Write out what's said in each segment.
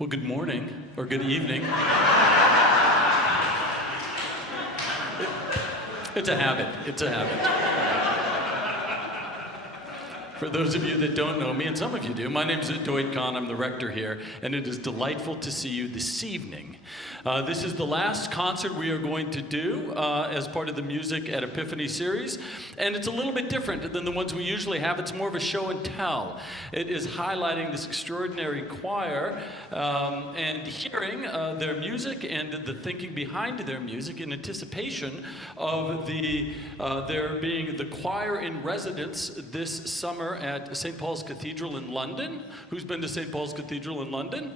Well, good morning, or good evening. It's a habit. It's a habit. For those of you that don't know me, and some of you do, my name is Doyd Khan. I'm the rector here, and it is delightful to see you this evening. This is the last concert we are going to do as part of the Music at Epiphany series, and it's a little bit different than the ones we usually have. It's more of a show and tell. It is highlighting this extraordinary choir and hearing their music and the thinking behind their music in anticipation of their being the choir in residence this summer at St. Paul's Cathedral in London. Who's been to St. Paul's Cathedral in London?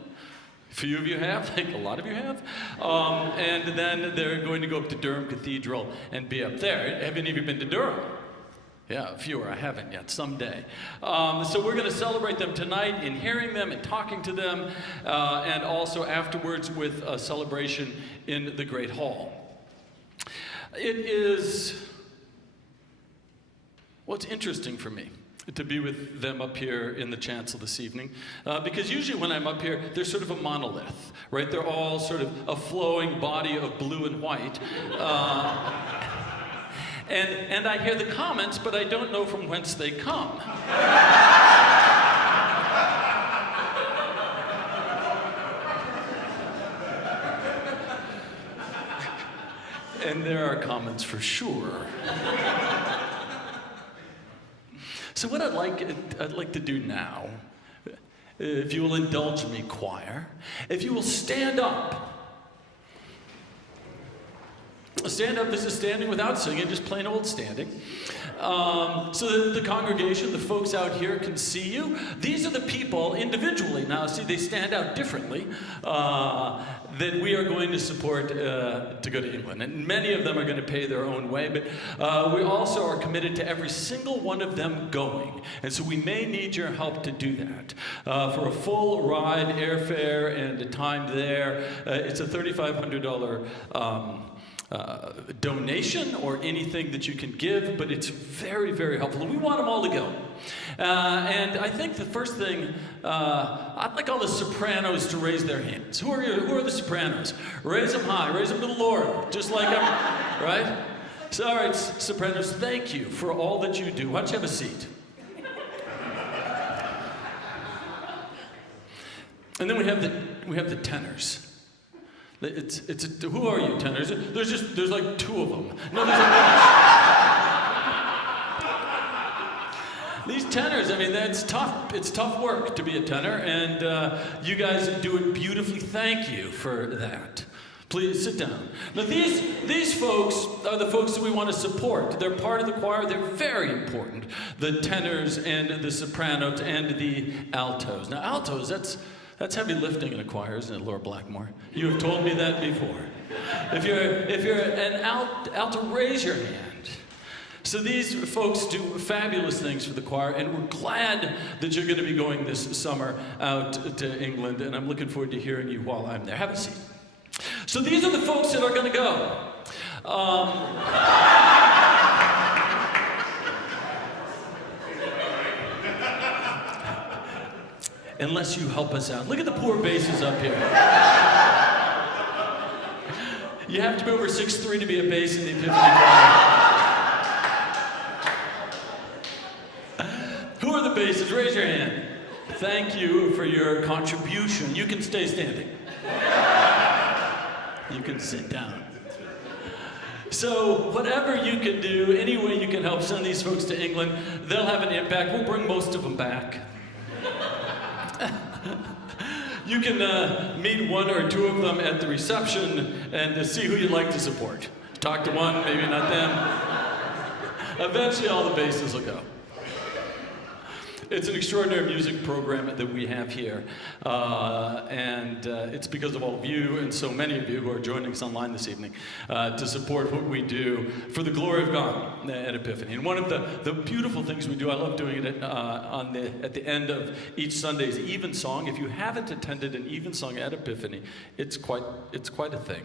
A few of you have, I think a lot of you have. And then they're going to go up to Durham Cathedral and be up there. Have any of you been to Durham? Yeah, fewer. I haven't yet, someday. So we're going to celebrate them tonight in hearing them and talking to them, and also afterwards with a celebration in the Great Hall. It is, well, it's interesting for me to be with them up here in the chancel this evening, because usually when I'm up here, they're sort of a monolith, right? They're all sort of a flowing body of blue and white. And I hear the comments, but I don't know from whence they come. And there are comments for sure. So what I'd like to do now, if you will indulge me, choir, if you will stand up. Stand up, this is standing without singing, just plain old standing. So that the congregation, the folks out here can see you. These are the people individually, now see they stand out differently, that we are going to support to go to England. And many of them are going to pay their own way, but we also are committed to every single one of them going. And so we may need your help to do that. For a full ride, airfare, and a time there, it's a $3,500 donation or anything that you can give, but it's very, very helpful. And we want them all to go. And I think the first thing, I'd like all the sopranos to raise their hands. Who are the sopranos? Raise them high, raise them to the Lord, just like them, right? So, all right, sopranos, thank you for all that you do. Why don't you have a seat? And then we have the tenors. Who are you, tenors? There's like two of them. No, there's a bunch. These tenors, I mean, that's tough. It's tough work to be a tenor, and you guys do it beautifully. Thank you for that. Please sit down. Now, these folks are the folks that we want to support. They're part of the choir. They're very important. The tenors and the sopranos and the altos. Now, altos, that's heavy lifting in a choir, isn't it, Laura Blackmore? You have told me that before. If you're an alto, raise your hand. So these folks do fabulous things for the choir, and we're glad that you're going to be going this summer out to England, and I'm looking forward to hearing you while I'm there. Have a seat. So these are the folks that are going to go. Unless you help us out. Look at the poor basses up here. You have to be over 6'3" to be a bass in the Epiphany Choir. Who are the basses? Raise your hand. Thank you for your contribution. You can stay standing. You can sit down. So whatever you can do, any way you can help send these folks to England, they'll have an impact. We'll bring most of them back. You can meet one or two of them at the reception and see who you'd like to support. Talk to one, maybe not them. Eventually all the basses will go. It's an extraordinary music program that we have here, and it's because of all of you and so many of you who are joining us online this evening to support what we do for the glory of God at Epiphany. And one of the beautiful things we do, I love doing it at the end of each Sunday's evensong. If you haven't attended an evensong at Epiphany, it's quite a thing.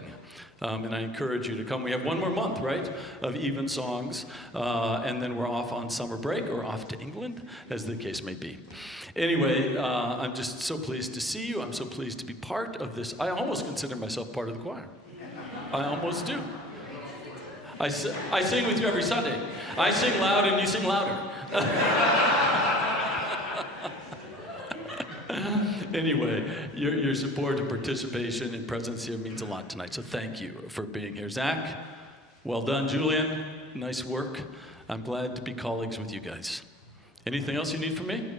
And I encourage you to come. We have one more month, right, of evensongs, and then we're off on summer break or off to England, as the case case may be. Anyway, I'm just so pleased to see you. I'm so pleased to be part of this. I almost consider myself part of the choir. I almost do. I sing with you every Sunday. I sing loud and you sing louder. Anyway, your support and participation and presence here means a lot tonight, so thank you for being here. Zach, well done. Julian, nice work. I'm glad to be colleagues with you guys. Anything else you need from me?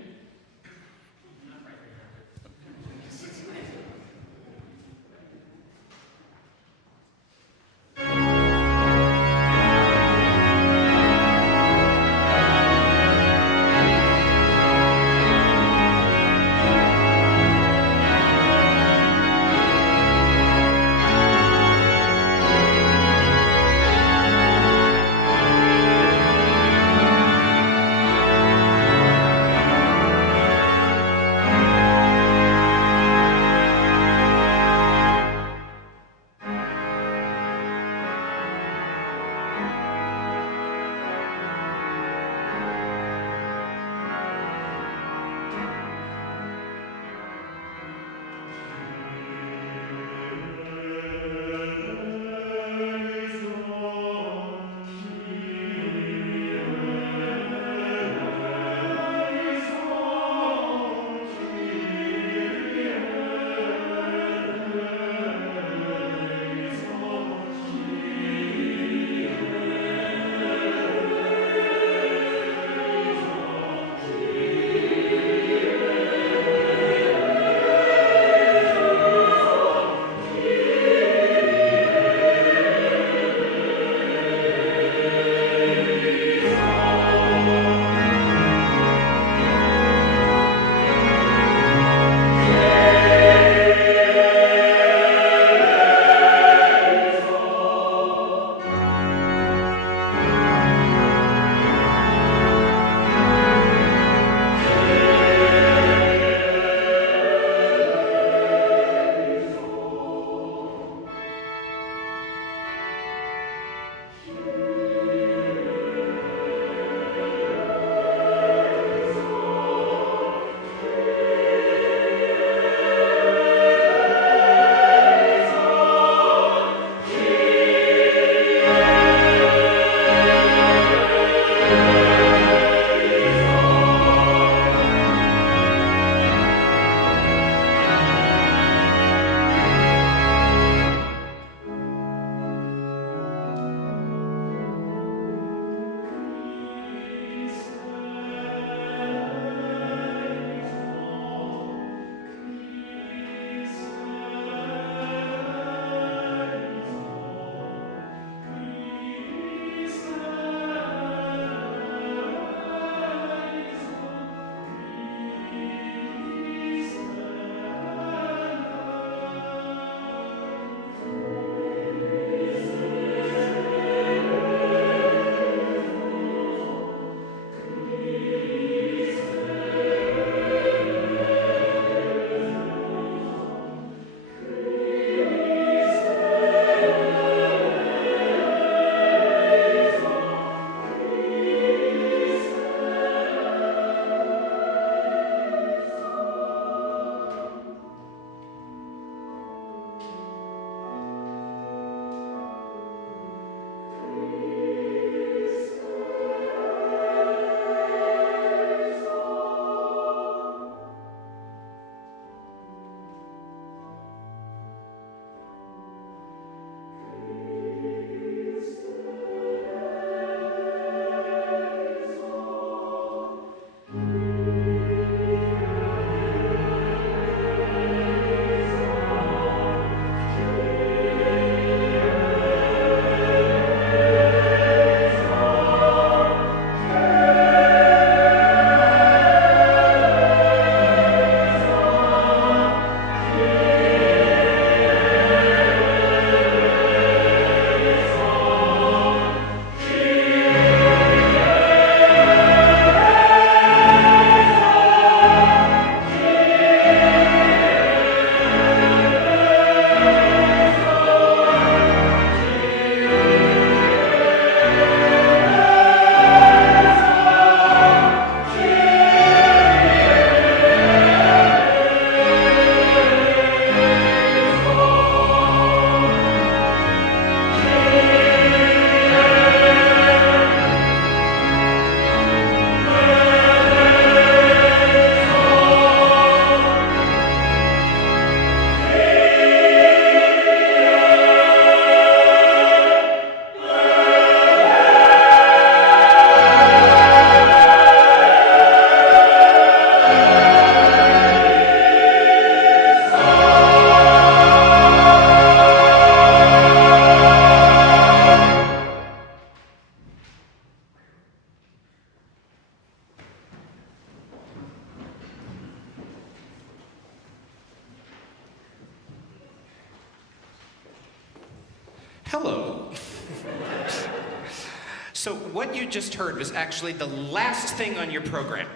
Hello. So what you just heard was actually the last thing on your program.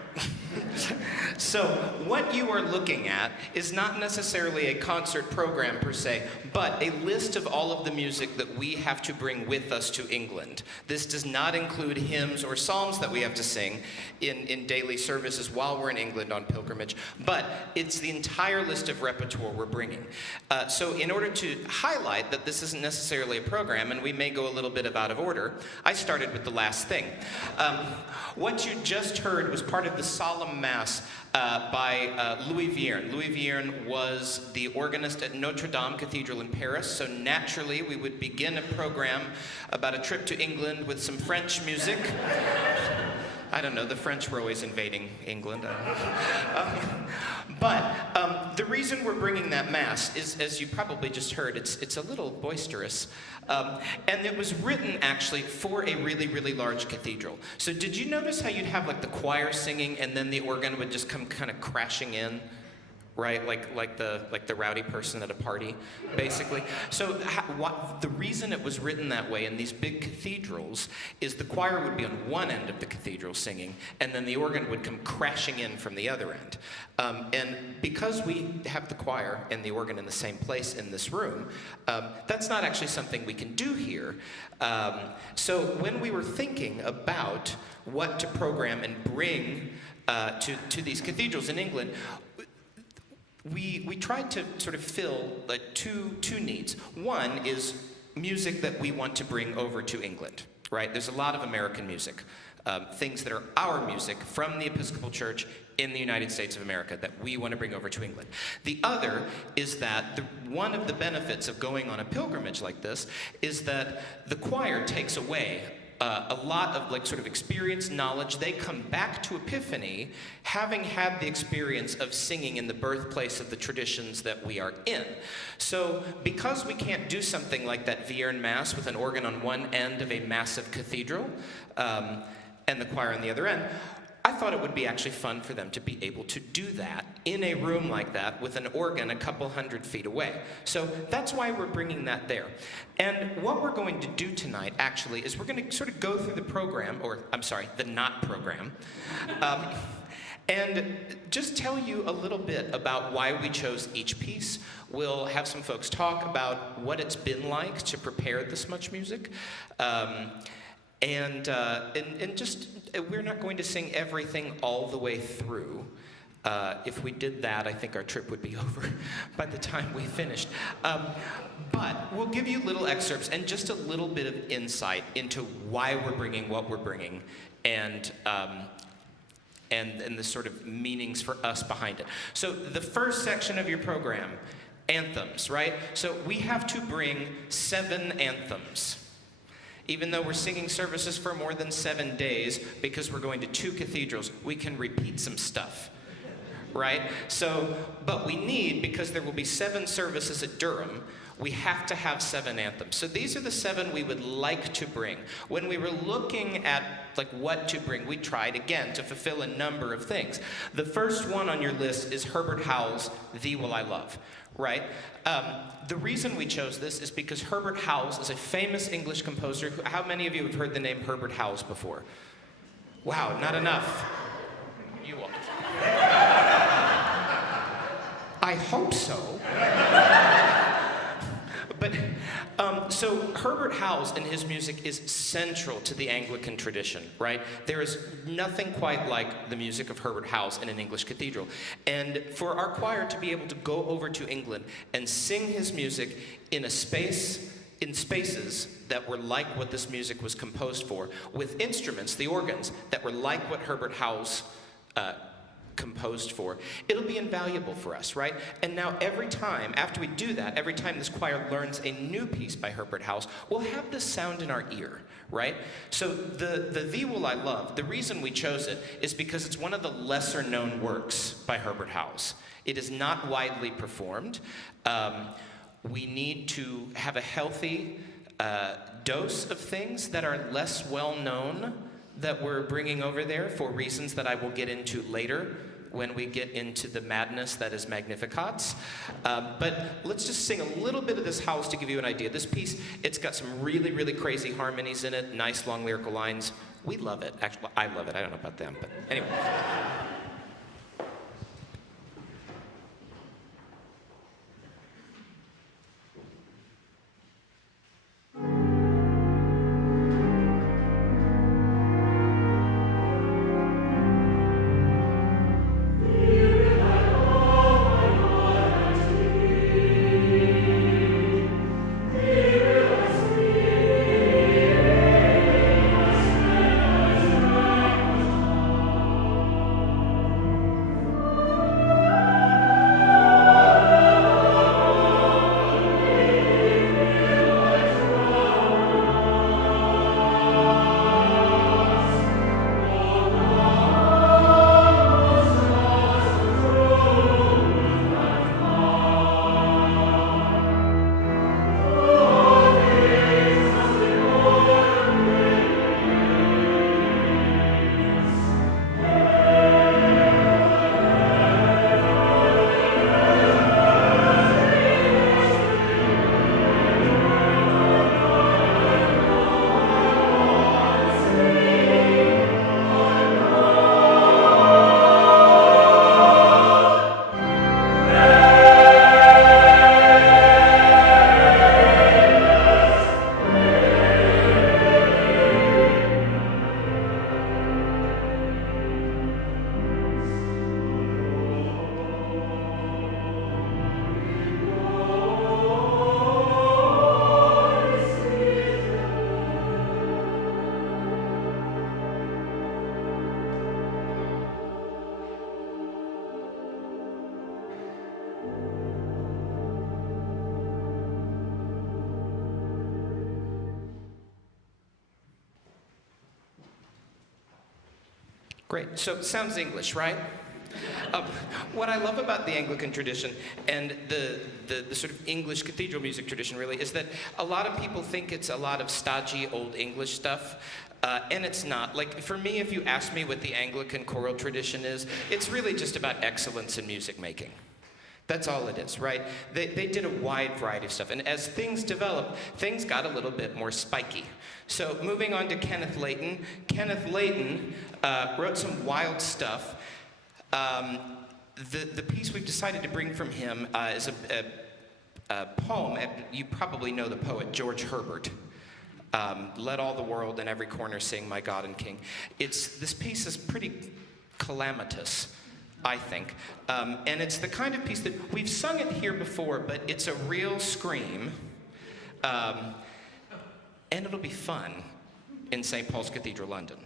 So what you are looking at is not necessarily a concert program per se, but a list of all of the music that we have to bring with us to England. This does not include hymns or psalms that we have to sing in daily services while we're in England on pilgrimage, but it's the entire list of repertoire we're bringing. So in order to highlight that this isn't necessarily a program, and we may go a little bit out of order, I started with the last thing. What you just heard was part of the Solemn Mass by Louis Vierne. Louis Vierne was the organist at Notre Dame Cathedral in Paris, so naturally we would begin a program about a trip to England with some French music. I don't know, the French were always invading England. But the reason we're bringing that Mass is, as you probably just heard, it's a little boisterous. And it was written, actually, for a really, really large cathedral. So did you notice how you'd have, like, the choir singing and then the organ would just come kind of crashing in? Right, like the rowdy person at a party, basically. So the reason it was written that way in these big cathedrals is the choir would be on one end of the cathedral singing, and then the organ would come crashing in from the other end. And because we have the choir and the organ in the same place in this room, that's not actually something we can do here. So when we were thinking about what to program and bring to these cathedrals in England, we tried to sort of fill two needs. One is music that we want to bring over to England, right? There's a lot of American music, things that are our music from the Episcopal Church in the United States of America that we want to bring over to England. The other is that one of the benefits of going on a pilgrimage like this is that the choir takes away a lot of sort of experience, knowledge. They come back to Epiphany having had the experience of singing in the birthplace of the traditions that we are in. So because we can't do something like that Vierne Mass with an organ on one end of a massive cathedral and the choir on the other end, I thought it would be actually fun for them to be able to do that in a room like that with an organ a couple 100 feet away. So that's why we're bringing that there. And what we're going to do tonight, actually, is we're going to sort of go through the program, or I'm sorry, the not program, and just tell you a little bit about why we chose each piece. We'll have some folks talk about what it's been like to prepare this much music. And just, we're not going to sing everything all the way through. If we did that, I think our trip would be over by the time we finished. But we'll give you little excerpts and just a little bit of insight into why we're bringing what we're bringing and the sort of meanings for us behind it. So the first section of your program, anthems, right? So we have to bring 7 anthems. Even though we're singing services for more than 7 days, because we're going to 2 cathedrals, we can repeat some stuff, right? So, but we need, because there will be 7 services at Durham, we have to have 7 anthems. So these are the 7 we would like to bring. When we were looking at what to bring, we tried, again, to fulfill a number of things. The first one on your list is Herbert Howell's Thee Will I Love, right? The reason we chose this is because Herbert Howells is a famous English composer. How many of you have heard the name Herbert Howells before? Wow, not enough. You all. I hope so. But so Herbert Howells and his music is central to the Anglican tradition, right? There is nothing quite like the music of Herbert Howells in an English cathedral. And for our choir to be able to go over to England and sing his music in spaces that were like what this music was composed for, with instruments, the organs, that were like what Herbert Howells composed for, it'll be invaluable for us, right? And now every time, after we do that, every time this choir learns a new piece by Herbert Howells, we'll have this sound in our ear, right? So the Thee Will I Love, the reason we chose it is because it's one of the lesser known works by Herbert Howells. It is not widely performed. We need to have a healthy dose of things that are less well known that we're bringing over there for reasons that I will get into later when we get into the madness that is Magnificats. But let's just sing a little bit of this house to give you an idea. This piece, it's got some really, really crazy harmonies in it, nice long lyrical lines. We love it. Actually, I love it. I don't know about them, but anyway. Great. So it sounds English, right? What I love about the Anglican tradition and the sort of English cathedral music tradition really is that a lot of people think it's a lot of stodgy old English stuff. And it's not. Like, for me, if you ask me what the Anglican choral tradition is, it's really just about excellence in music making. That's all it is, right? They did a wide variety of stuff. And as things developed, things got a little bit more spiky. So moving on to Kenneth Layton. Kenneth Layton wrote some wild stuff. The piece we've decided to bring from him is a poem. You probably know the poet George Herbert. Let all the world in every corner sing my God and King. This piece is pretty calamitous, I think. And it's the kind of piece that we've sung it here before, but it's a real scream. And it'll be fun in St. Paul's Cathedral, London.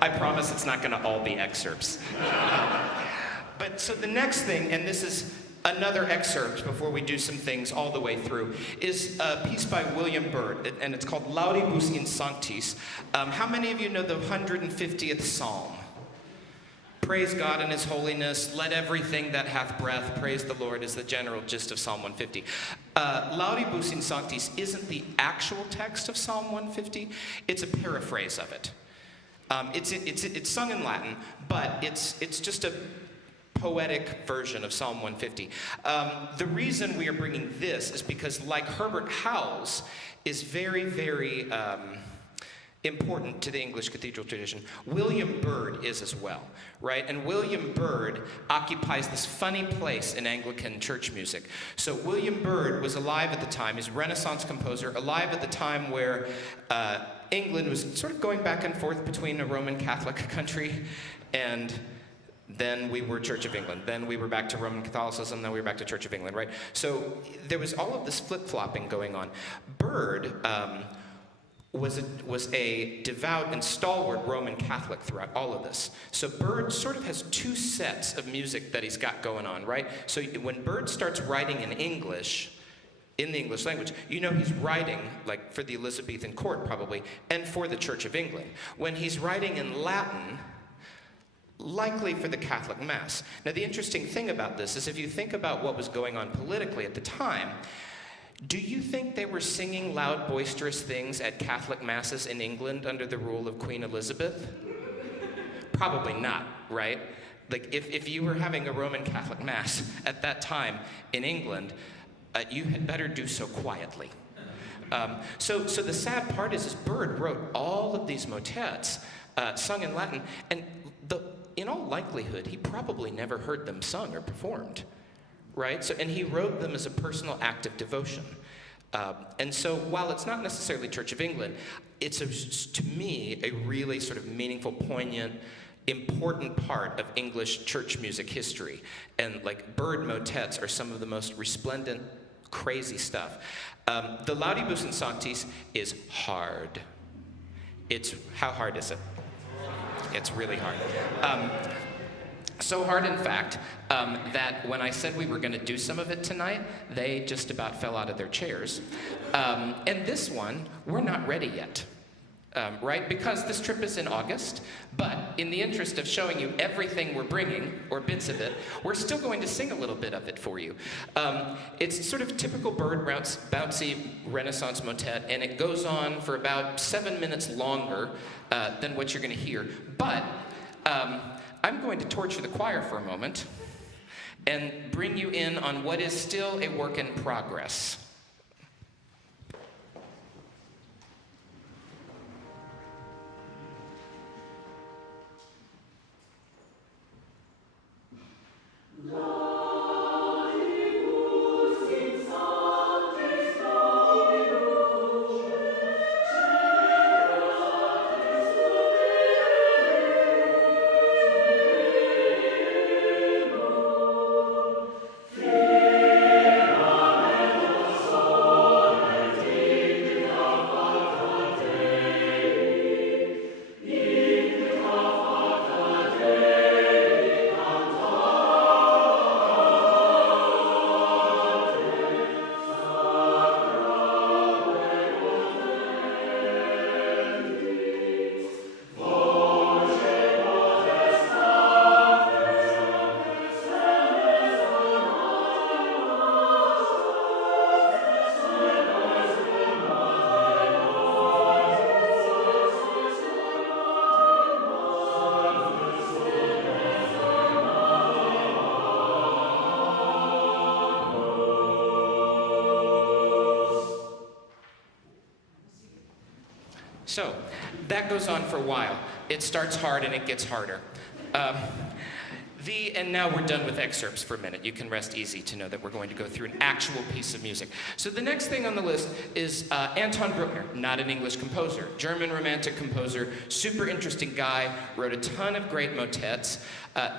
I promise it's not going to all be excerpts. But so the next thing, and this is another excerpt before we do some things all the way through, is a piece by William Byrd, and it's called Laudibus in Sanctis. How many of you know the 150th Psalm? Praise God in His holiness, let everything that hath breath praise the Lord is the general gist of Psalm 150. Laudibus in Sanctis isn't the actual text of Psalm 150, it's a paraphrase of it. It's sung in Latin, but it's just a poetic version of Psalm 150. The reason we are bringing this is because, like Herbert Howells, is very, very important to the English cathedral tradition. William Byrd is as well, right? And William Byrd occupies this funny place in Anglican church music. So William Byrd was alive at the time. He's a Renaissance composer, alive at the time where England was sort of going back and forth between a Roman Catholic country and then we were Church of England. Then we were back to Roman Catholicism. Then we were back to Church of England, right? So there was all of this flip-flopping going on. Byrd was a devout and stalwart Roman Catholic throughout all of this. So Byrd sort of has two sets of music that he's got going on, right? So when Byrd starts writing in English, in the English language, you know he's writing, like, for the Elizabethan court, probably, and for the Church of England. When he's writing in Latin, likely for the Catholic Mass. Now, the interesting thing about this is if you think about what was going on politically at the time, do you think they were singing loud, boisterous things at Catholic Masses in England under the rule of Queen Elizabeth? Probably not, right? Like, if you were having a Roman Catholic Mass at that time in England, you had better do so quietly. So the sad part is Byrd wrote all of these motets sung in Latin, and in all likelihood, he probably never heard them sung or performed, right? So, and he wrote them as a personal act of devotion. And so while it's not necessarily Church of England, it's, to me, a really sort of meaningful, poignant, important part of English church music history. And like Byrd motets are some of the most resplendent, crazy stuff. The Laudibus in Sanctis is hard. How hard is it? It's really hard. So hard, in fact, that when I said we were going to do some of it tonight, they just about fell out of their chairs. And this one, we're not ready yet, right? Because this trip is in August, but in the interest of showing you everything we're bringing, or bits of it, we're still going to sing a little bit of it for you. It's sort of typical Byrd bouncy Renaissance motet, and it goes on for about 7 minutes longer than what you're going to hear. But I'm going to torture the choir for a moment and bring you in on what is still a work in progress. So that goes on for a while. It starts hard and it gets harder. And now we're done with excerpts for a minute. You can rest easy to know that we're going to go through an actual piece of music. So the next thing on the list is Anton Bruckner, not an English composer, German Romantic composer, super interesting guy, wrote a ton of great motets.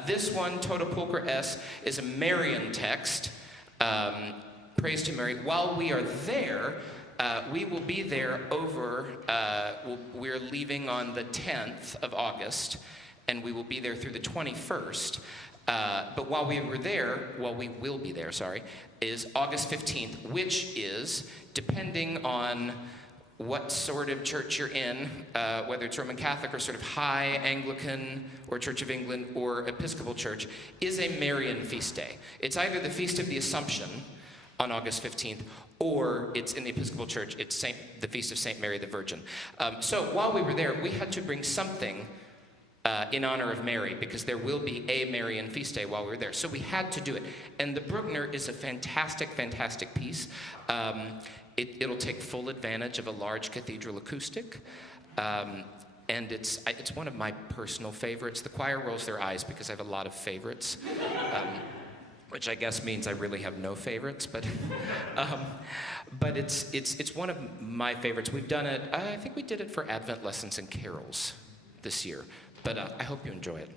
This one, Toto Pulchra S, is a Marian text, Praise to Mary. While we are there, we will be there over, we're leaving on the 10th of August, and we will be there through the 21st. But while we will be there, is August 15th, which is, depending on what sort of church you're in, whether it's Roman Catholic or sort of high Anglican or Church of England or Episcopal Church, is a Marian feast day. It's either the Feast of the Assumption on August 15th, or it's in the Episcopal Church, it's the Feast of St. Mary the Virgin. So while we were there, we had to bring something in honor of Mary, because there will be a Marian feast day while we were there. So we had to do it. And the Bruckner is a fantastic, fantastic piece. It'll take full advantage of a large cathedral acoustic. And it's one of my personal favorites. The choir rolls their eyes because I have a lot of favorites, which I guess means I really have no favorites. But it's one of my favorites. We've done it. I think we did it for Advent lessons and carols this year. But I hope you enjoy it.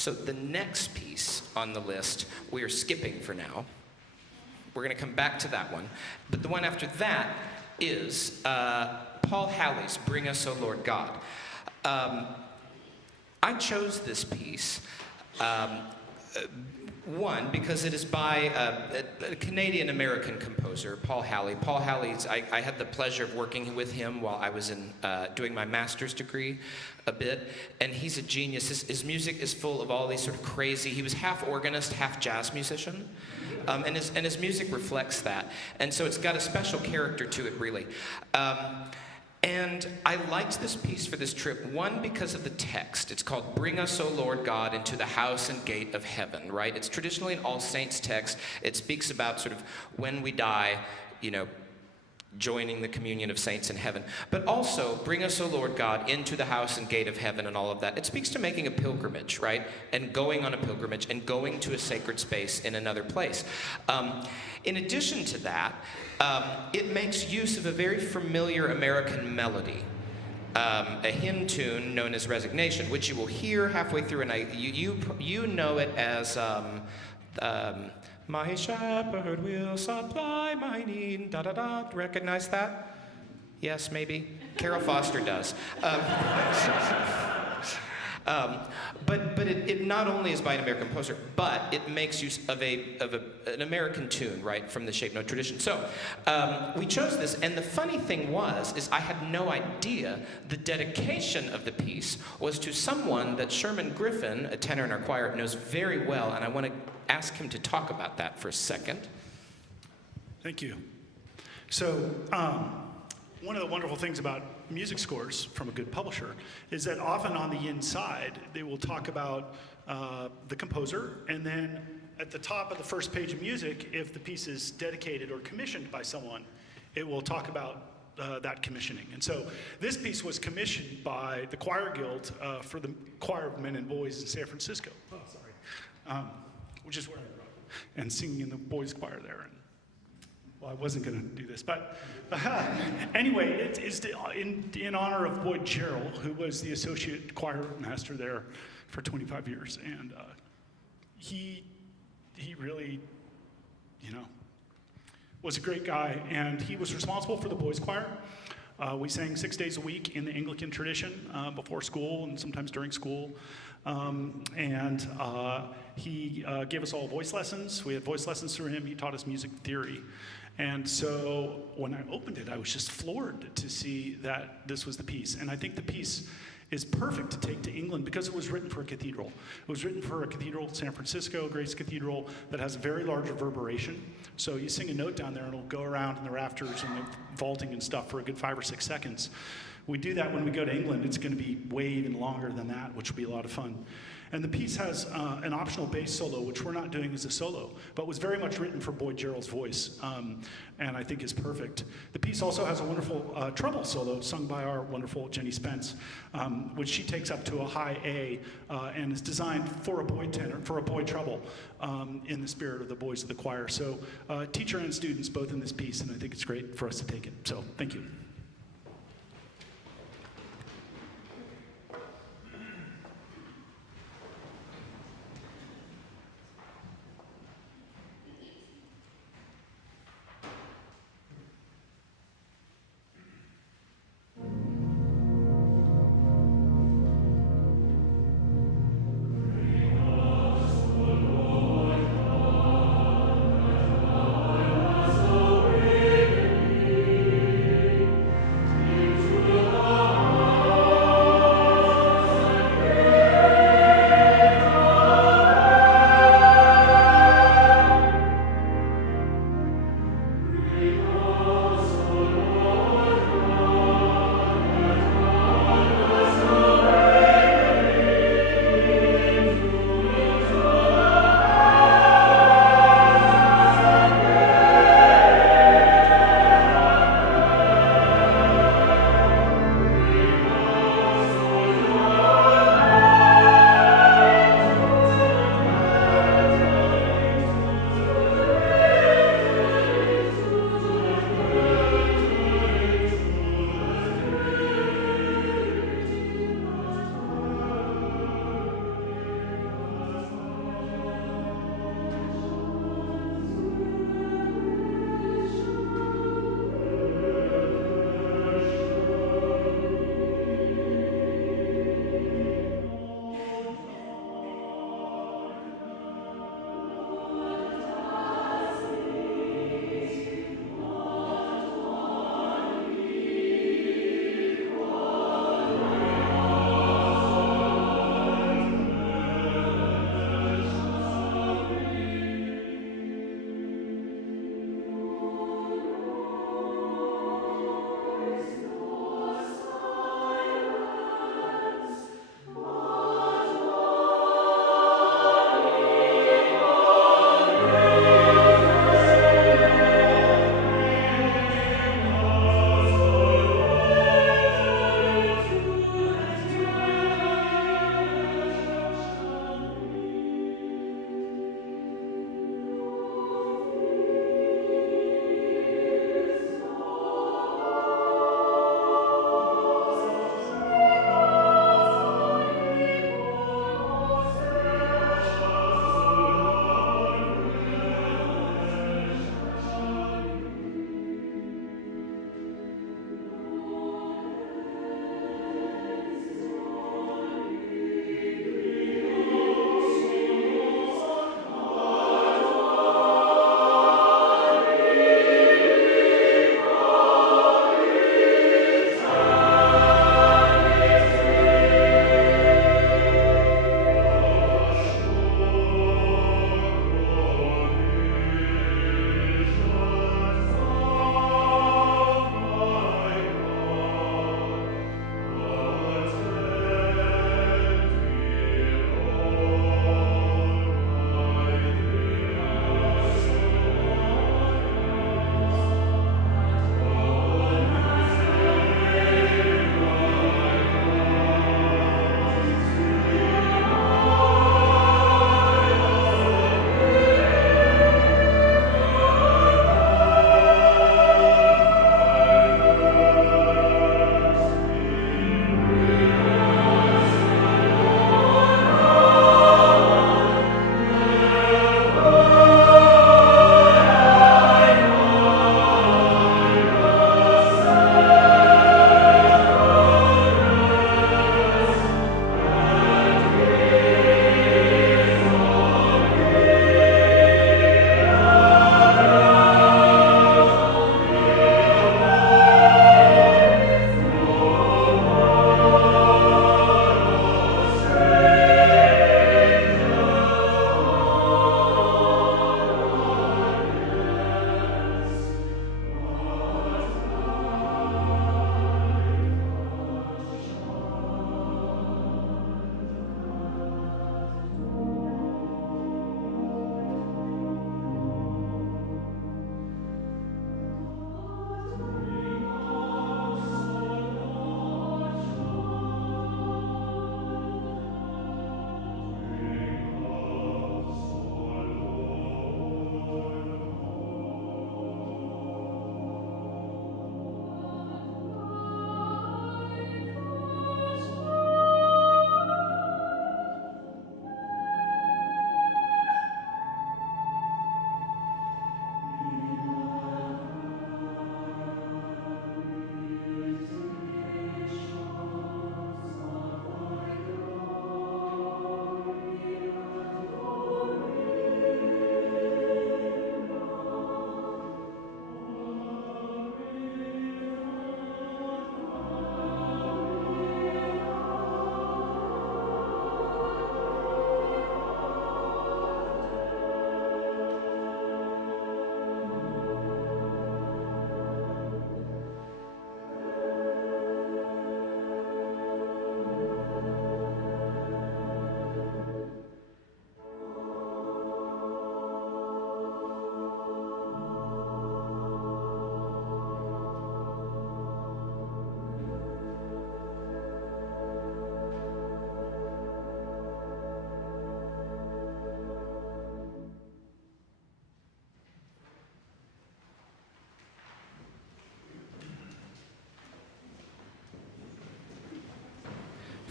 So the next piece on the list, we are skipping for now. We're going to come back to that one. But the one after that is Paul Halley's Bring Us, O Lord God. I chose this piece, one, because it is by a Canadian-American composer, Paul Halley. Paul Halley's, I had the pleasure of working with him while I was doing my master's degree a bit, and he's a genius. His music is full of all these sort of crazy, he was half organist, half jazz musician, and his music reflects that. And so it's got a special character to it, really. And I liked this piece for this trip, one, because of the text. It's called Bring Us, O Lord God, into the house and gate of heaven, right? It's traditionally an All Saints text. It speaks about sort of when we die, you know, joining the communion of saints in heaven. But also, bring us, O Lord God, into the house and gate of heaven and all of that. It speaks to making a pilgrimage, right? And going on a pilgrimage and going to a sacred space in another place. In addition to that, it makes use of a very familiar American melody, a hymn tune known as Resignation, which you will hear halfway through, and you know it as my shepherd will supply my need, da-da-da. Recognize that? Yes, maybe? Carol Foster does. But it not only is by an American composer, but it makes use of an American tune, right, from the shape note tradition. So we chose this, and the funny thing is I had no idea the dedication of the piece was to someone that Sherman Griffin, a tenor in our choir, knows very well, and I want to ask him to talk about that for a second. Thank you. So one of the wonderful things about music scores from a good publisher is that often on the inside, they will talk about the composer, and then at the top of the first page of music, if the piece is dedicated or commissioned by someone, it will talk about that commissioning. And so this piece was commissioned by the Choir Guild for the Choir of Men and Boys in San Francisco. Oh, sorry. Which is where I grew up, and singing in the boys' choir there. And, well, I wasn't going to do this, but anyway, it is in honor of Boyd Gerald, who was the associate choir master there for 25 years, and he really, you know, was a great guy, and he was responsible for the boys' choir. We sang 6 days a week in the Anglican tradition before school and sometimes during school. He gave us all voice lessons. We had voice lessons through him. He taught us music theory. And so when I opened it, I was just floored to see that this was the piece. And I think the piece is perfect to take to England because it was written for a cathedral. It was written for a cathedral, San Francisco, Grace Cathedral, that has a very large reverberation. So you sing a note down there and it'll go around in the rafters and the vaulting and stuff for a good 5 or 6 seconds. We do that when we go to England. It's going to be way even longer than that, which will be a lot of fun. And the piece has an optional bass solo, which we're not doing as a solo, but was very much written for Boyd Gerald's voice, and I think is perfect. The piece also has a wonderful treble solo sung by our wonderful Jenny Spence, which she takes up to a high A, and is designed for a Boyd tenor, for a Boyd treble, in the spirit of the boys of the choir. So teacher and students both in this piece, and I think it's great for us to take it. So thank you.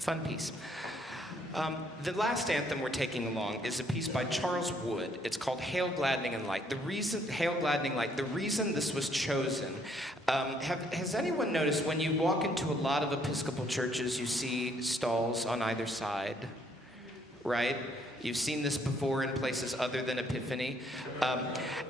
fun piece. The last anthem we're taking along is a piece by Charles Wood. It's called Hail Gladdening Light. Hail Gladdening Light, the reason this was chosen, has anyone noticed when you walk into a lot of Episcopal churches, you see stalls on either side, right? You've seen this before in places other than Epiphany.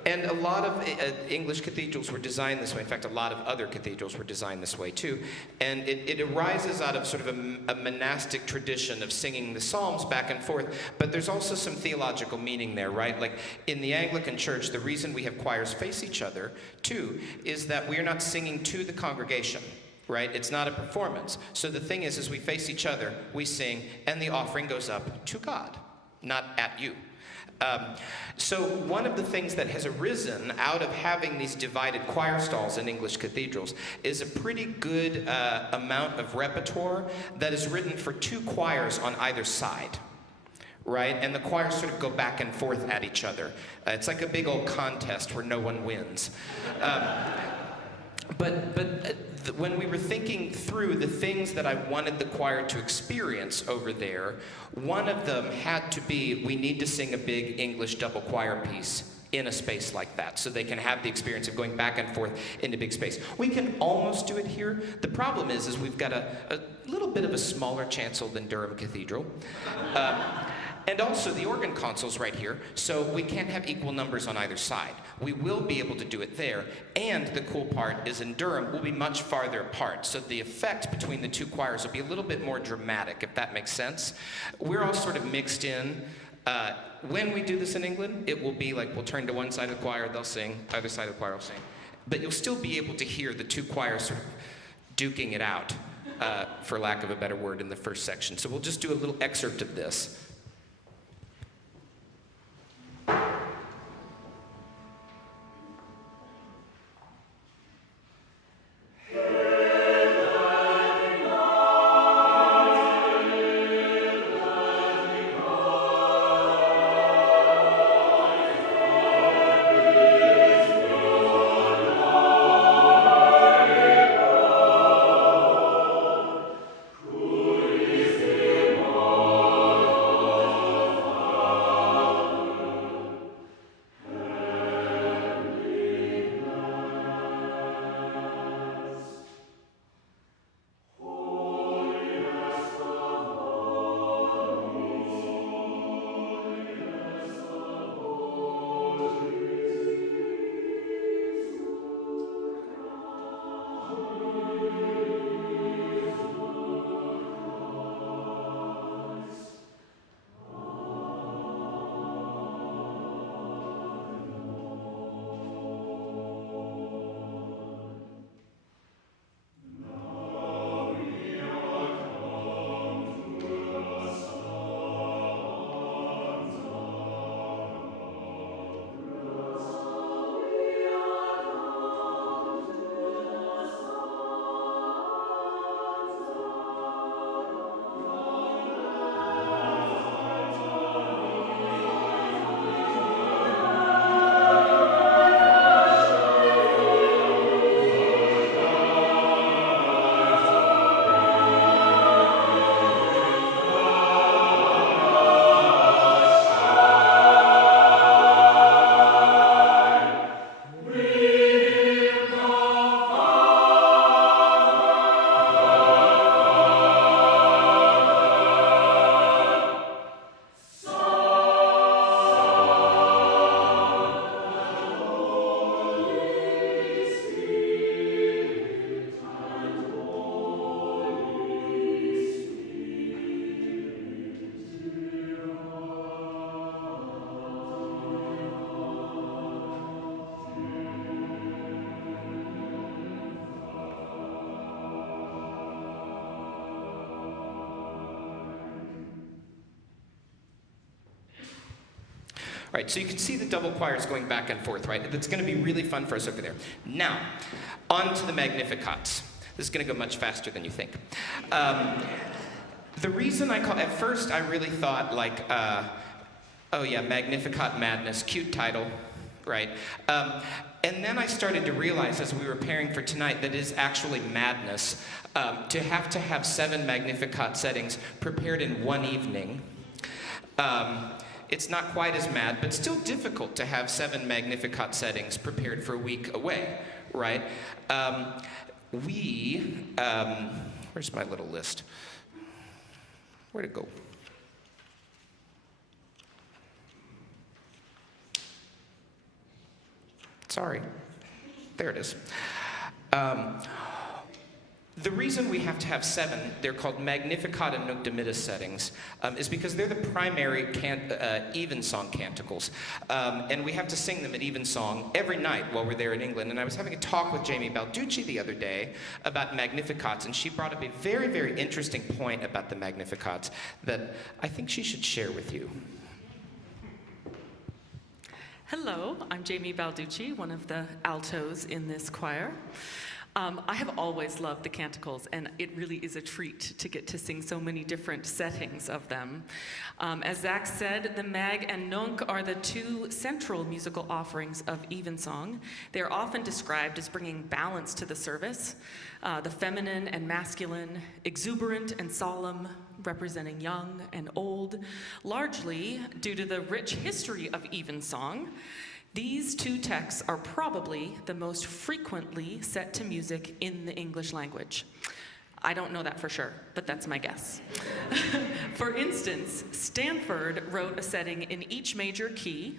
And a lot of English cathedrals were designed this way. In fact, a lot of other cathedrals were designed this way too. And it arises out of sort of a monastic tradition of singing the Psalms back and forth. But there's also some theological meaning there, right? Like in the Anglican Church, the reason we have choirs face each other too is that we are not singing to the congregation. Right? It's not a performance. So the thing is we face each other, we sing, and the offering goes up to God, not at you. So one of the things that has arisen out of having these divided choir stalls in English cathedrals is a pretty good amount of repertoire that is written for two choirs on either side. Right? And the choirs sort of go back and forth at each other. It's like a big old contest where no one wins. When we were thinking through the things that I wanted the choir to experience over there, one of them had to be, we need to sing a big English double choir piece in a space like that, so they can have the experience of going back and forth into big space. We can almost do it here. The problem is we've got a little bit of a smaller chancel than Durham Cathedral. And also the organ console's right here, so we can't have equal numbers on either side. We will be able to do it there, and the cool part is in Durham, we'll be much farther apart, so the effect between the two choirs will be a little bit more dramatic, if that makes sense. We're all sort of mixed in. When we do this in England, it will be like we'll turn to one side of the choir, they'll sing, other side of the choir will sing. But you'll still be able to hear the two choirs sort of duking it out, for lack of a better word, in the first section. So we'll just do a little excerpt of this. Right, so you can see the double choirs going back and forth, right? That's going to be really fun for us over there. Now, on to the Magnificats. This is going to go much faster than you think. The reason I call, at first I really thought like, oh yeah, Magnificat Madness, cute title, right? And then I started to realize as we were preparing for tonight that it is actually madness to have 7 Magnificat settings prepared in one evening. It's not quite as mad, but still difficult to have 7 Magnificat settings prepared for a week away, right? Where's my little list? Where'd it go? Sorry. There it is. The reason we have to have 7, they're called Magnificat and Nunc Dimittis settings, is because they're the primary evensong canticles. And we have to sing them at evensong every night while we're there in England. And I was having a talk with Jamie Balducci the other day about Magnificats, and she brought up a very, very interesting point about the Magnificats that I think she should share with you. Hello, I'm Jamie Balducci, one of the altos in this choir. I have always loved the canticles, and it really is a treat to get to sing so many different settings of them. As Zach said, the Mag and Nunc are the 2 central musical offerings of evensong. They are often described as bringing balance to the service, the feminine and masculine, exuberant and solemn, representing young and old, largely due to the rich history of evensong. These 2 texts are probably the most frequently set to music in the English language. I don't know that for sure, but that's my guess. For instance, Stanford wrote a setting in each major key,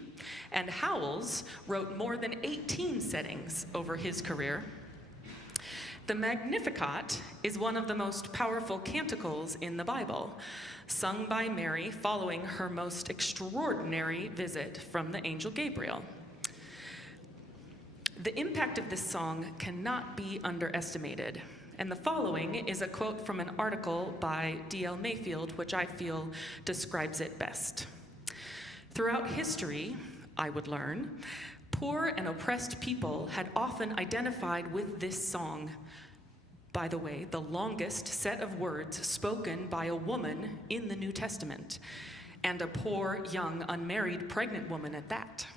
and Howells wrote more than 18 settings over his career. The Magnificat is one of the most powerful canticles in the Bible, sung by Mary following her most extraordinary visit from the angel Gabriel. The impact of this song cannot be underestimated, and the following is a quote from an article by D.L. Mayfield, which I feel describes it best. Throughout history, I would learn, poor and oppressed people had often identified with this song. By the way, the longest set of words spoken by a woman in the New Testament, and a poor, young, unmarried, pregnant woman at that.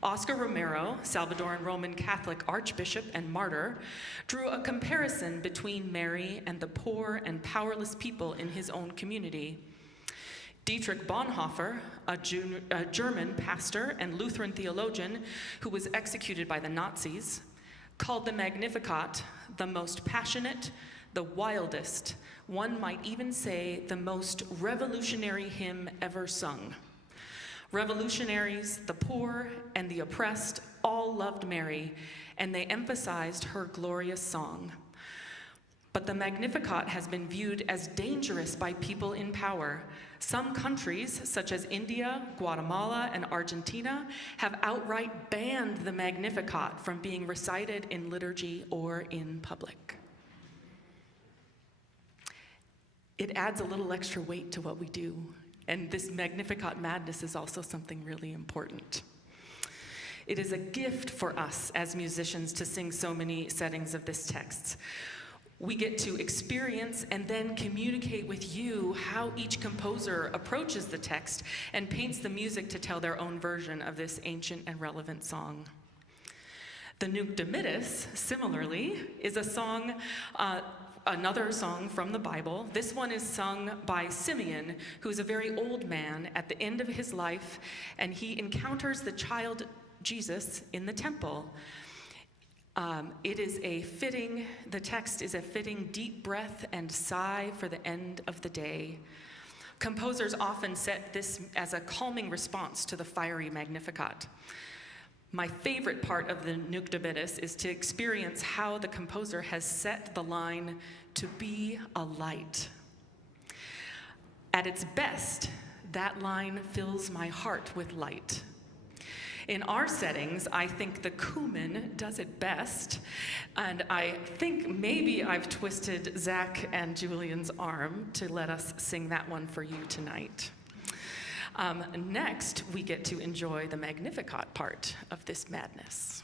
Oscar Romero, Salvadoran Roman Catholic archbishop and martyr, drew a comparison between Mary and the poor and powerless people in his own community. Dietrich Bonhoeffer, a German pastor and Lutheran theologian who was executed by the Nazis, called the Magnificat the most passionate, the wildest, one might even say the most revolutionary hymn ever sung. Revolutionaries, the poor, and the oppressed all loved Mary, and they emphasized her glorious song. But the Magnificat has been viewed as dangerous by people in power. Some countries, such as India, Guatemala, and Argentina, have outright banned the Magnificat from being recited in liturgy or in public. It adds a little extra weight to what we do. And this Magnificat madness is also something really important. It is a gift for us as musicians to sing so many settings of this text. We get to experience and then communicate with you how each composer approaches the text and paints the music to tell their own version of this ancient and relevant song. The Nunc Dimittis, similarly, is a song, another song from the Bible. This one is sung by Simeon, who's a very old man at the end of his life, and he encounters the child Jesus in the temple. The text is a fitting deep breath and sigh for the end of the day. Composers often set this as a calming response to the fiery Magnificat. My favorite part of the Nunc Dimittis is to experience how the composer has set the line to be a light. At its best, that line fills my heart with light. In our settings, I think the cumin does it best, and I think maybe I've twisted Zach and Julian's arm to let us sing that one for you tonight. Next, we get to enjoy the Magnificat part of this madness.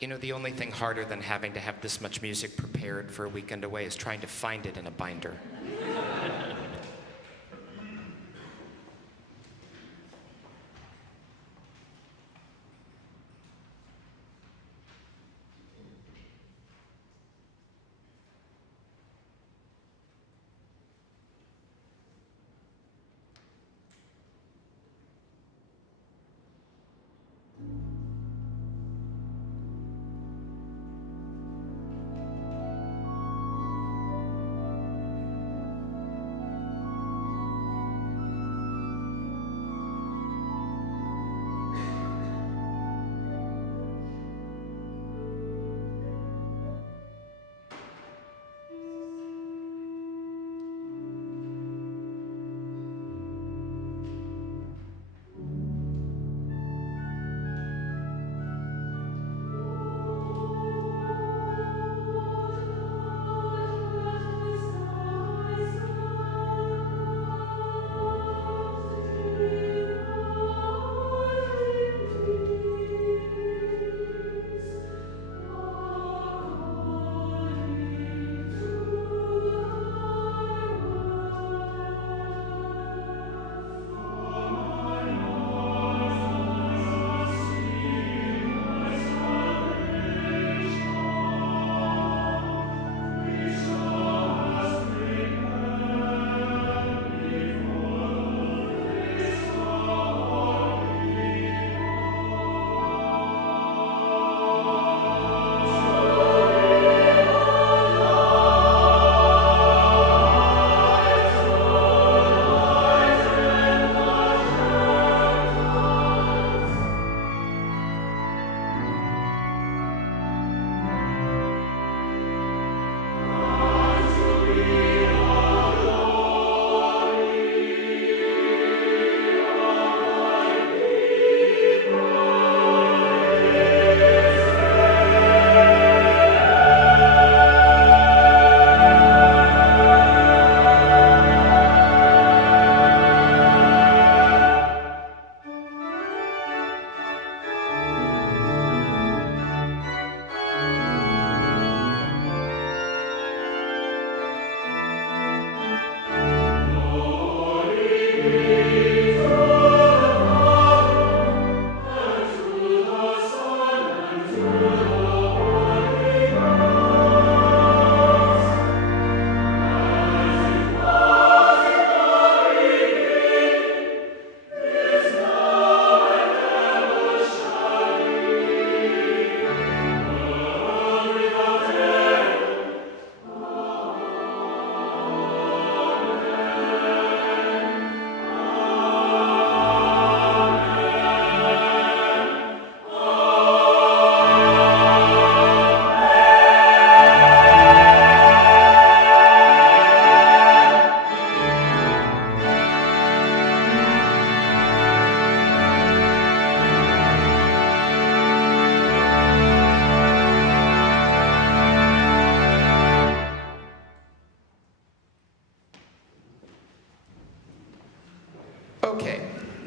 You know, the only thing harder than having to have this much music prepared for a weekend away is trying to find it in a binder.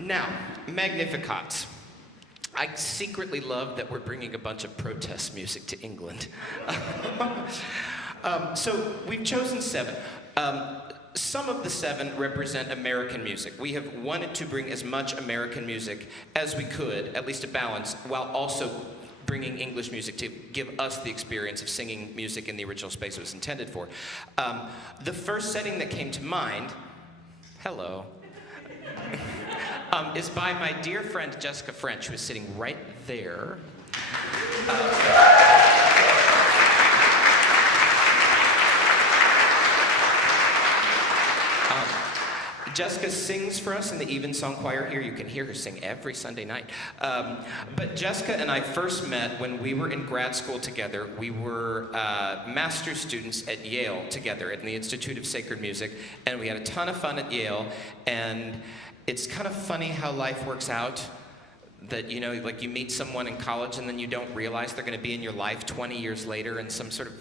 Now, Magnificat. I secretly love that we're bringing a bunch of protest music to England. So we've chosen 7. Some of the 7 represent American music. We have wanted to bring as much American music as we could, at least a balance, while also bringing English music to give us the experience of singing music in the original space it was intended for. The first setting that came to mind, hello, is by my dear friend Jessica French, who is sitting right there. Jessica sings for us in the Evensong Choir here. You can hear her sing every Sunday night. But Jessica and I first met when we were in grad school together. We were master's students at Yale together in the Institute of Sacred Music, and we had a ton of fun at Yale. And it's kind of funny how life works out. That, you know, like you meet someone in college and then you don't realize they're going to be in your life 20 years later in some sort of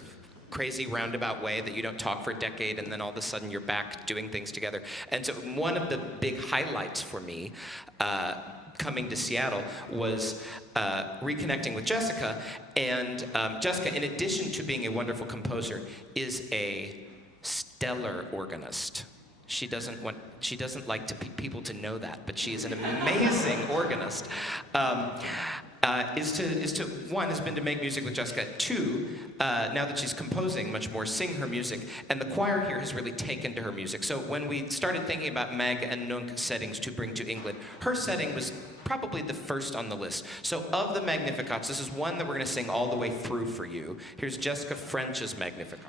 crazy roundabout way that you don't talk for a decade and then all of a sudden you're back doing things together. And so one of the big highlights for me coming to Seattle was reconnecting with Jessica. And Jessica, in addition to being a wonderful composer, is a stellar organist. She doesn't like people to know that, but she is an amazing organist. One has been to make music with Jessica. Two, now that she's composing much more, sing her music. And the choir here has really taken to her music. So when we started thinking about Meg and Nunc settings to bring to England, her setting was probably the first on the list. So of the Magnificats, this is one that we're going to sing all the way through for you. Here's Jessica French's Magnificat.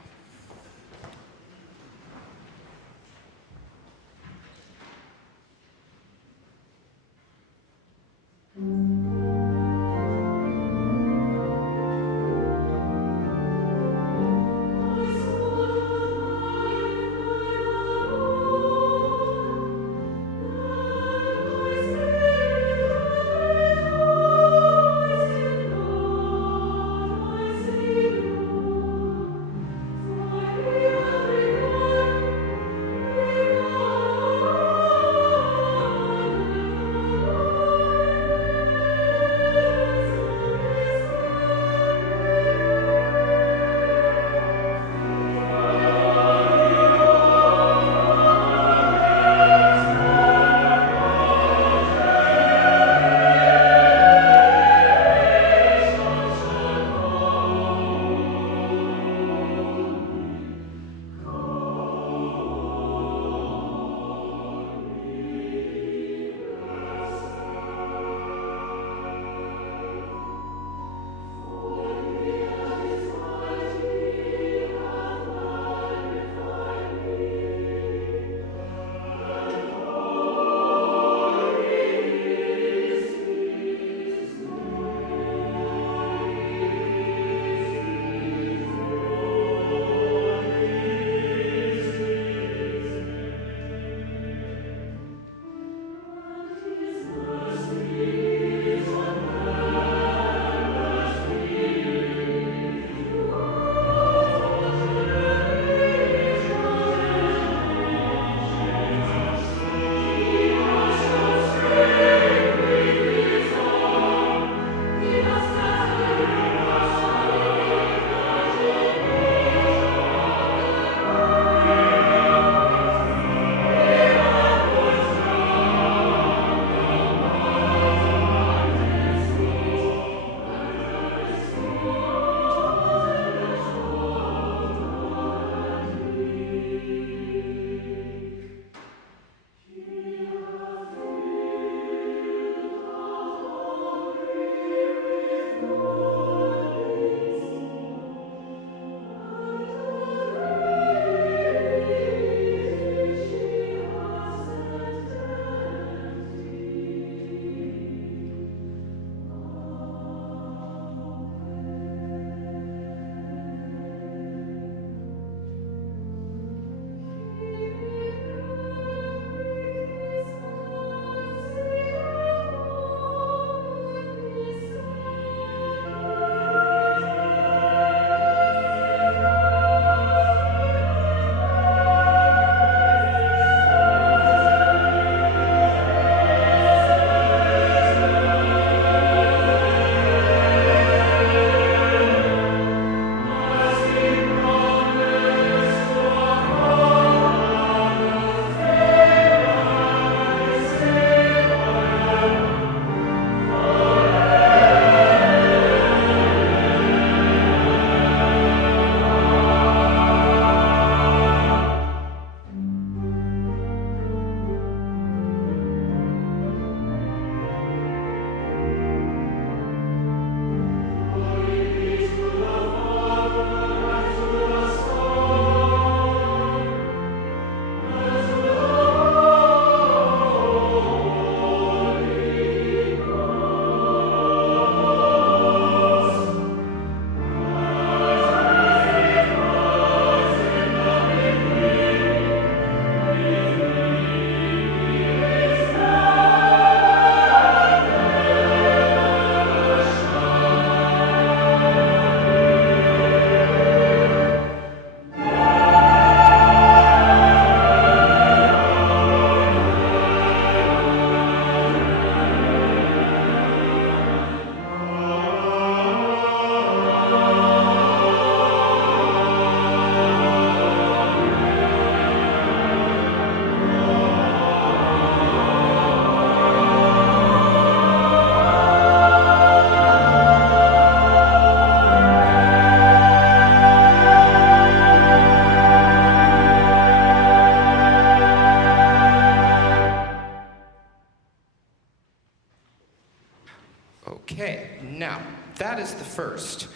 Okay, now, that is the first.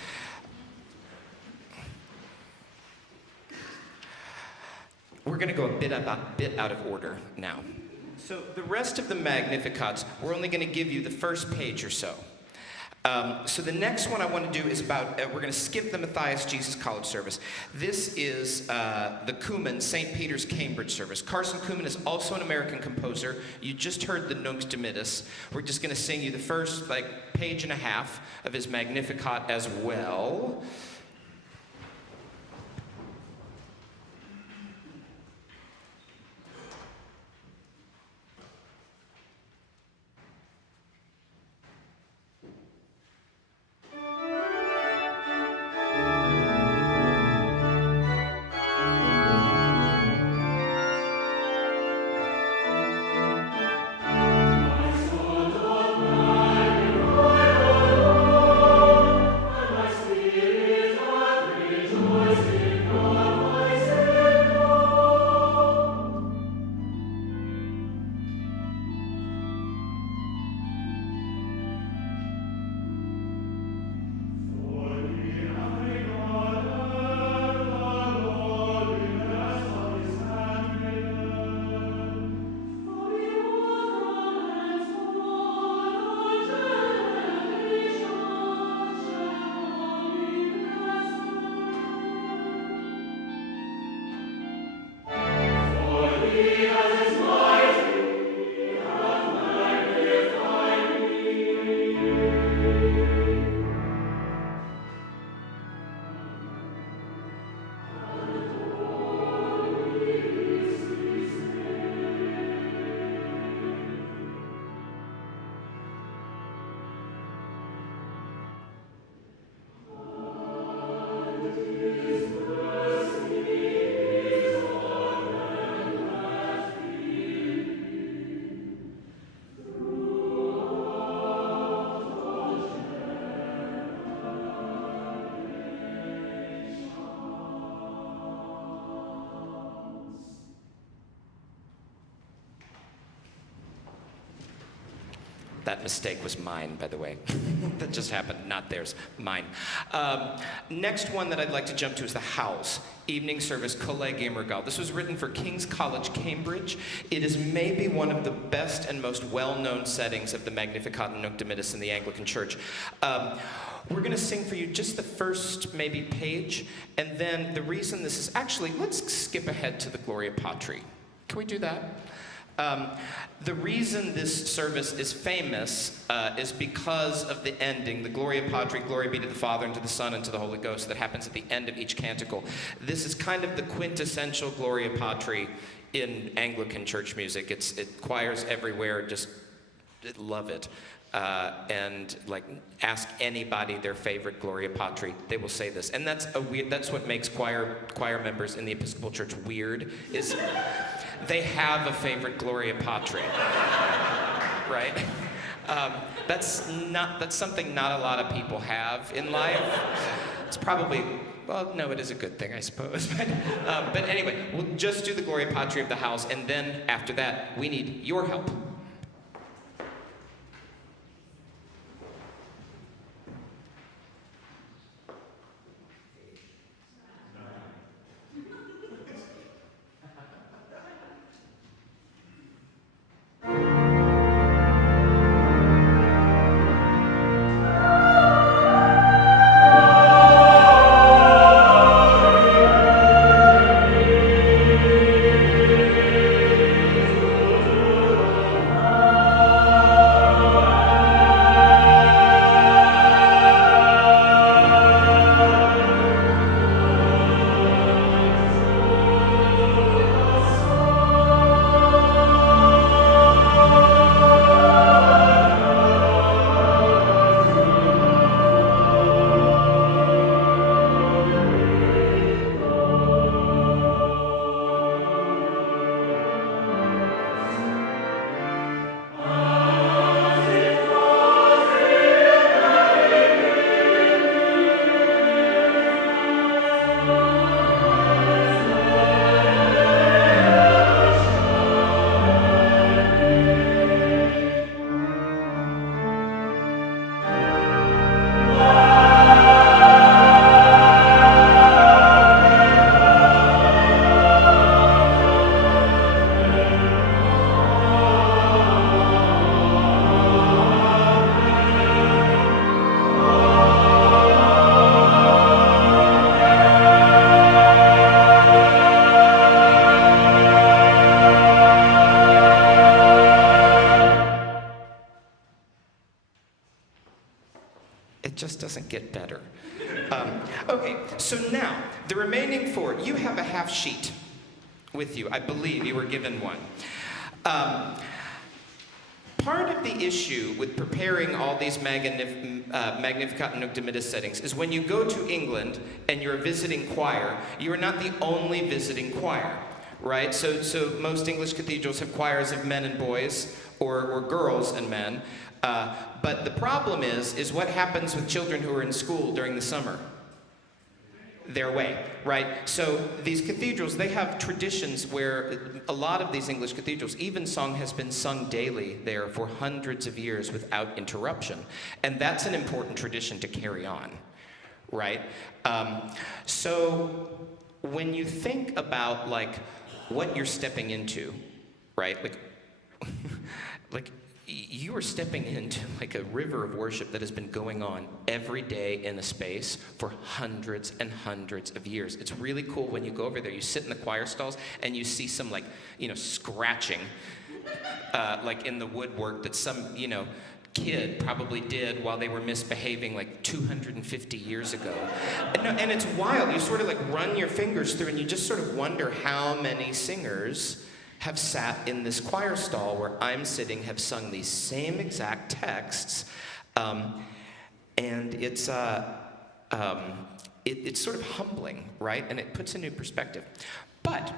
We're going to go a bit out of order now. So the rest of the Magnificats, we're only going to give you the first page or so. So the next one I want to do is about, we're going to skip the Matthias Jesus College service. This is the Kuhlman, St. Peter's, Cambridge service. Carson Kuhlman is also an American composer. You just heard the Nunc Dimittis. We're just going to sing you the first page and a half of his Magnificat as well. That mistake was mine, by the way. That just happened, not theirs, mine. Next one that I'd like to jump to is the House, evening service, Collegium Regale. This was written for King's College, Cambridge. It is maybe one of the best and most well-known settings of the Magnificat and Nunc Dimittis in the Anglican Church. We're going to sing for you just the first maybe page, and then the reason this is actually, let's skip ahead to the Gloria Patri. Can we do that? The reason this service is famous is because of the ending, the Gloria Patri, glory be to the Father, and to the Son, and to the Holy Ghost, that happens at the end of each canticle. This is kind of the quintessential Gloria Patri in Anglican church music. It choirs everywhere just love it. And ask anybody their favorite Gloria Patri, they will say this. And that's what makes choir members in the Episcopal Church weird, is they have a favorite Gloria Patri, right? That's something not a lot of people have in life. It's probably, well, no, it is a good thing, I suppose. But anyway, we'll just do the Gloria Patri of the House, and then after that, we need your help. It just doesn't get better. Okay, so now, the remaining 4, you have a half sheet with you. I believe you were given one. Part of the issue with preparing all these Magnificat and Nunc Dimittis settings is when you go to England and you're a visiting choir, you are not the only visiting choir, right? So most English cathedrals have choirs of men and boys, or girls and men. But the problem is what happens with children who are in school during the summer? They're away, right? So these cathedrals, they have traditions where a lot of these English cathedrals, evensong has been sung daily there for hundreds of years without interruption. And that's an important tradition to carry on, right? So when you think about like what you're stepping into, right? Like you are stepping into like a river of worship that has been going on every day in a space for hundreds and hundreds of years. It's really cool when you go over there, you sit in the choir stalls and you see some like, scratching like in the woodwork that some, kid probably did while they were misbehaving like 250 years ago. And it's wild. You sort of like run your fingers through and you just sort of wonder how many singers have sat in this choir stall where I'm sitting, have sung these same exact texts, and it's sort of humbling, right? And it puts a new perspective. But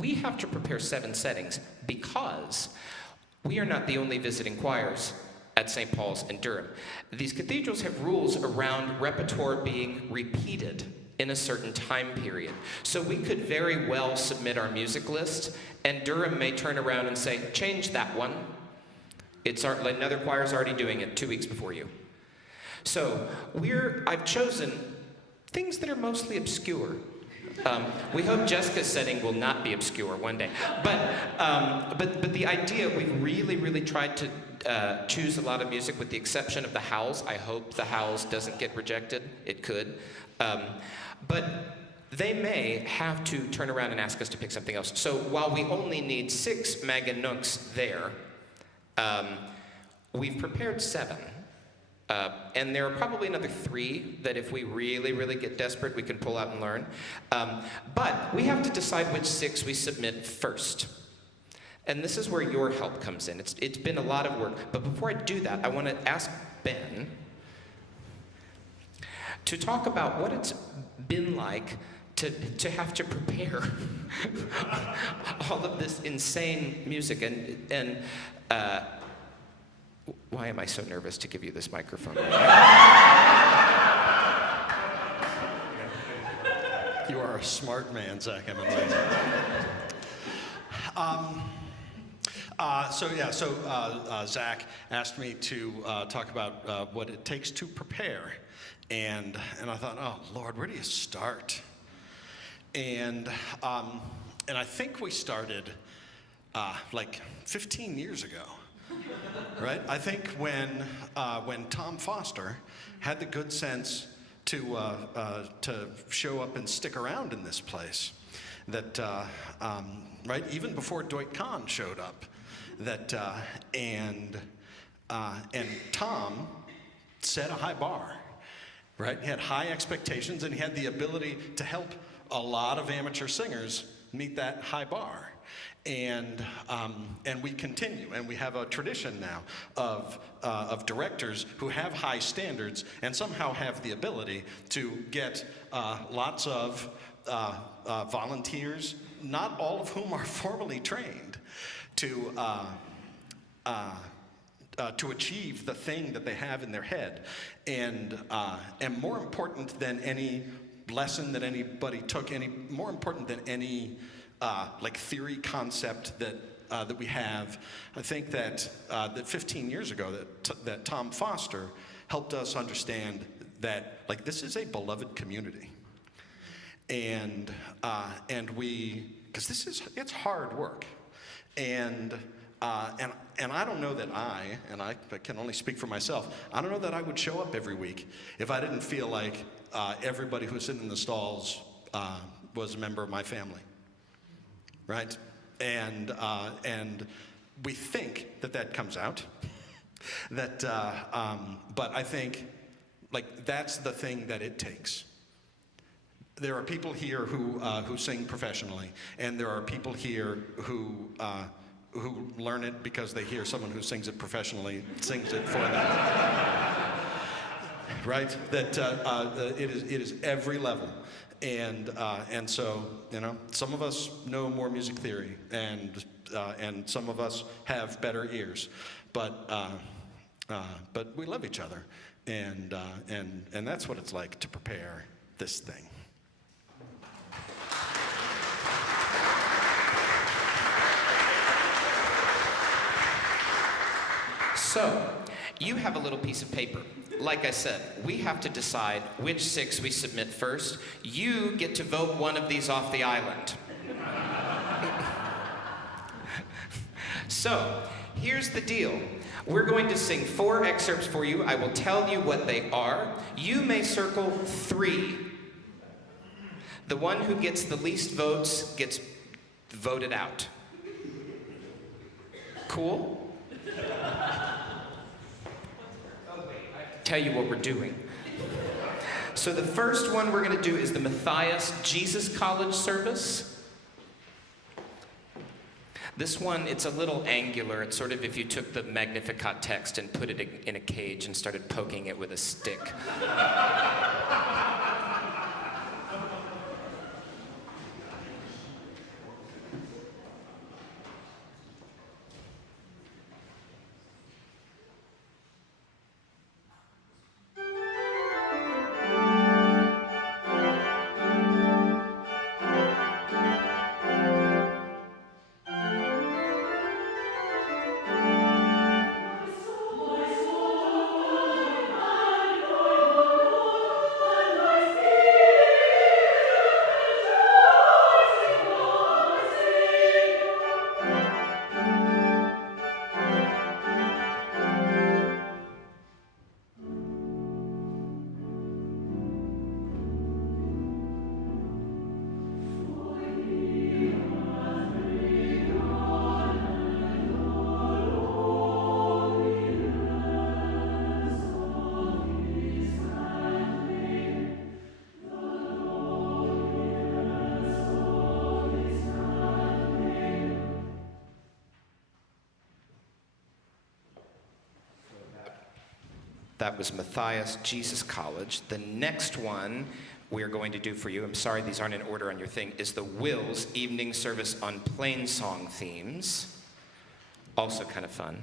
we have to prepare 7 settings because we are not the only visiting choirs at St. Paul's in Durham. These cathedrals have rules around repertoire being repeated in a certain time period. So we could very well submit our music list, and Durham may turn around and say, change that one. Another choir's already doing it 2 weeks before you. So I've chosen things that are mostly obscure. We hope Jessica's setting will not be obscure one day. But the idea, we've really, really tried to choose a lot of music with the exception of the howls. I hope the howls doesn't get rejected. It could. But they may have to turn around and ask us to pick something else. So while we only need 6 Mag and Nuncs there, we've prepared 7. And there are probably another 3 that if we really, really get desperate, we can pull out and learn. But we have to decide which 6 we submit first. And this is where your help comes in. It's been a lot of work. But before I do that, I want to ask Ben to talk about what it's been like to have to prepare all of this insane music. And why am I so nervous to give you this microphone? You are a smart man, Zach. Zach asked me to talk about what it takes to prepare. And I thought, oh, Lord, where do you start? And I think we started like 15 years ago, right? I think when Tom Foster had the good sense to show up and stick around in this place, that right, even before Doit Khan showed up, that and Tom set a high bar. Right? He had high expectations, and he had the ability to help a lot of amateur singers meet that high bar. And we continue, and we have a tradition now of directors who have high standards and somehow have the ability to get lots of volunteers, not all of whom are formally trained, to achieve the thing that they have in their head. And more important than any lesson that anybody took, more important than any like theory concept that we have, I think that 15 years ago that Tom Foster helped us understand that like this is a beloved community, and because it's hard work, and I don't know that I can only speak for myself, I don't know that I would show up every week if I didn't feel like everybody who's sitting in the stalls was a member of my family, right? And we think that comes out, but I think Like, that's the thing that it takes. There are people here who sing professionally, and there are people here who learn it because they hear someone who sings it professionally sings it for them. Right? That it is every level, and so, you know, some of us know more music theory, and some of us have better ears, but we love each other, and that's what it's like to prepare this thing. So, you have a little piece of paper. Like I said, we have to decide which 6 we submit first. You get to vote one of these off the island. So, here's the deal. We're going to sing 4 excerpts for you. I will tell you what they are. You may circle 3. The one who gets the least votes gets voted out. Cool? Tell you what we're doing. So the first one we're going to do is the Matthias Jesus College service. This one, it's a little angular. It's sort of if you took the Magnificat text and put it in a cage and started poking it with a stick. That was Matthias Jesus College. The next one we're going to do for you, I'm sorry these aren't in order on your thing, is the Wills Evening Service on Plain Song Themes. Also kind of fun.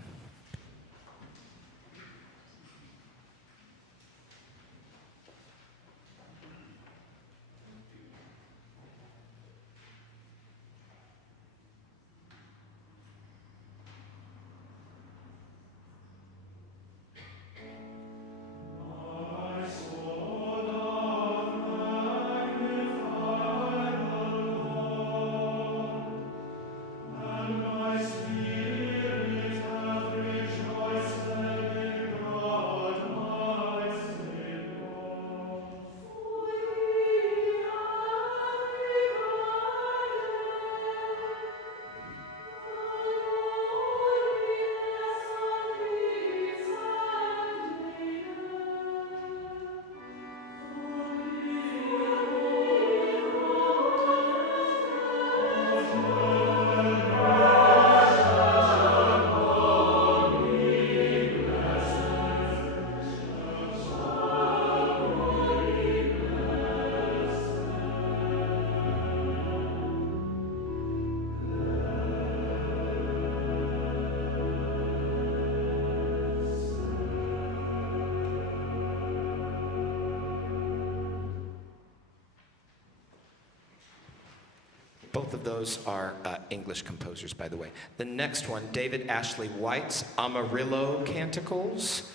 Both of those are English composers, by the way. The next one, David Ashley White's Amarillo Canticles.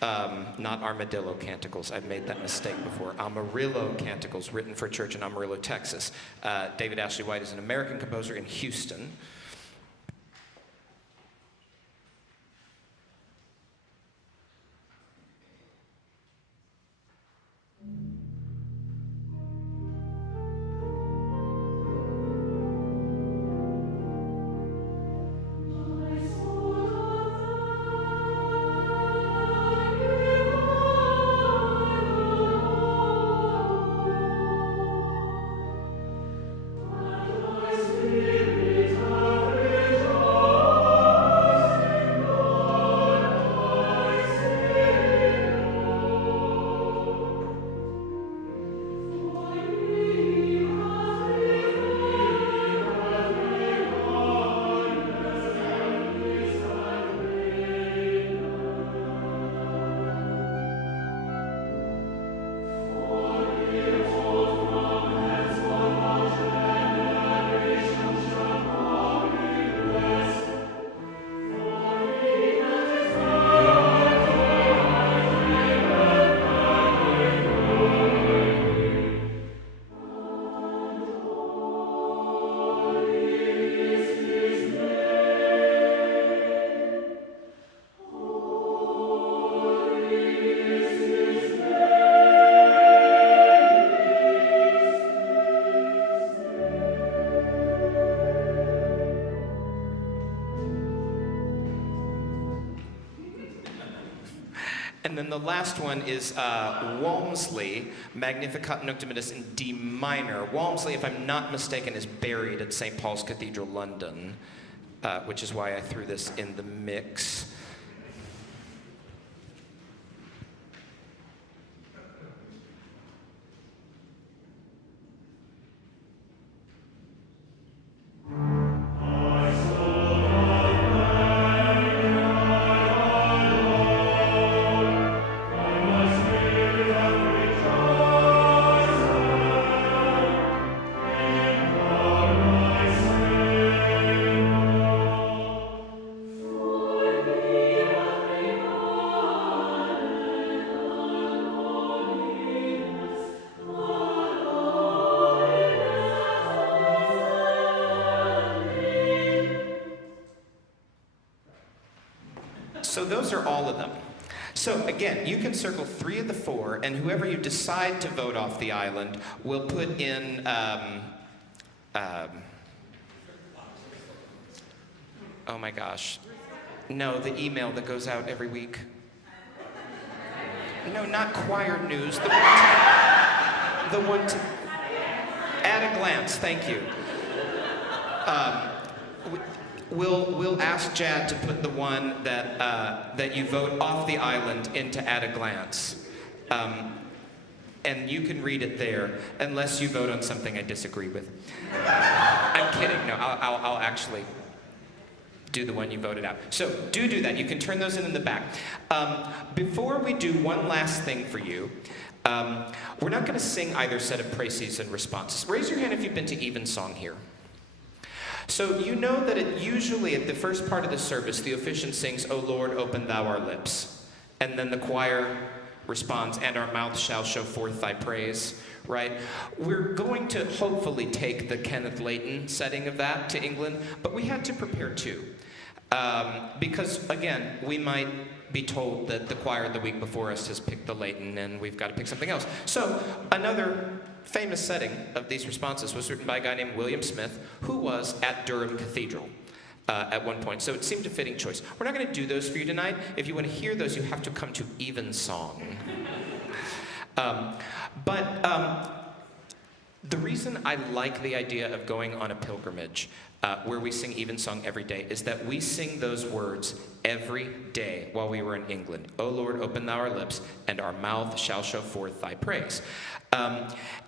Not Armadillo Canticles. I've made that mistake before. Amarillo Canticles, written for church in Amarillo, Texas. David Ashley White is an American composer in Houston. And then the last one is Walmsley, Magnificat Noctimittis in D minor. Walmsley, if I'm not mistaken, is buried at St. Paul's Cathedral, London, which is why I threw this in the mix. So those are all of them. So again, you can circle 3 of the 4, and whoever you decide to vote off the island will put in, oh my gosh. No, the email that goes out every week. No, not choir news. The one to at a glance, thank you. We'll ask Jad to put the one that you vote off the island into at a glance. And you can read it there, unless you vote on something I disagree with. I'm kidding. No, I'll actually do the one you voted out. So do that. You can turn those in the back. Before we do one last thing for you, we're not going to sing either set of praises and responses. Raise your hand if you've been to Evensong here. So you know that usually at the first part of the service, the officiant sings, "O Lord, open thou our lips." And then the choir responds, "And our mouth shall show forth thy praise," right? We're going to hopefully take the Kenneth Layton setting of that to England, but we had to prepare too. Because, again, we might be told that the choir the week before us has picked the Layton and we've got to pick something else. So another famous setting of these responses was written by a guy named William Smith, who was at Durham Cathedral at one point. So it seemed a fitting choice. We're not going to do those for you tonight. If you want to hear those, you have to come to Evensong. The reason I like the idea of going on a pilgrimage where we sing Evensong every day is that we sing those words every day while we were in England. "O Lord, open thou our lips, and our mouth shall show forth thy praise."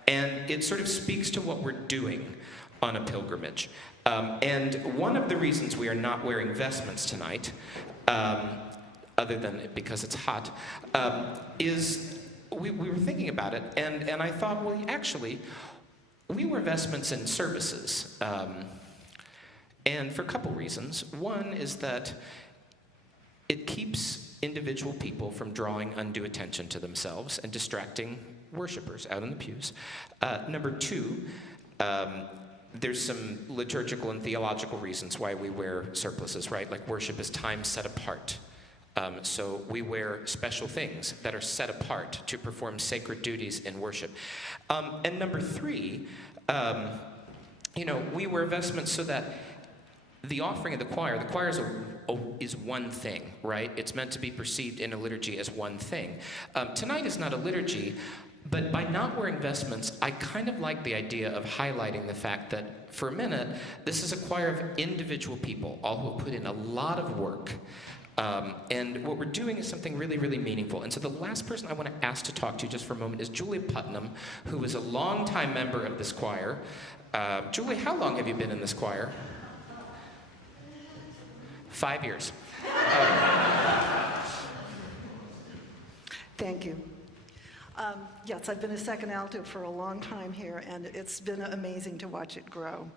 And it sort of speaks to what we're doing on a pilgrimage. And one of the reasons we are not wearing vestments tonight, other than because it's hot, is we were thinking about it, and I thought, well, actually, we wear vestments in services, and for a couple reasons. One is that it keeps individual people from drawing undue attention to themselves and distracting worshipers out in the pews. Number 2, there's some liturgical and theological reasons why we wear surplices, right? Like worship is time set apart. So we wear special things that are set apart to perform sacred duties in worship. And number 3, we wear vestments so that the offering of the choir is one thing, right? It's meant to be perceived in a liturgy as one thing. Tonight is not a liturgy, but by not wearing vestments, I kind of like the idea of highlighting the fact that, for a minute, this is a choir of individual people, all who have put in a lot of work. And what we're doing is something really, really meaningful. And so the last person I want to ask to talk to just for a moment is Julie Putnam, who is a longtime member of this choir. Julie, how long have you been in this choir? 5 years. Thank you. Yes, I've been a second alto for a long time here, and it's been amazing to watch it grow.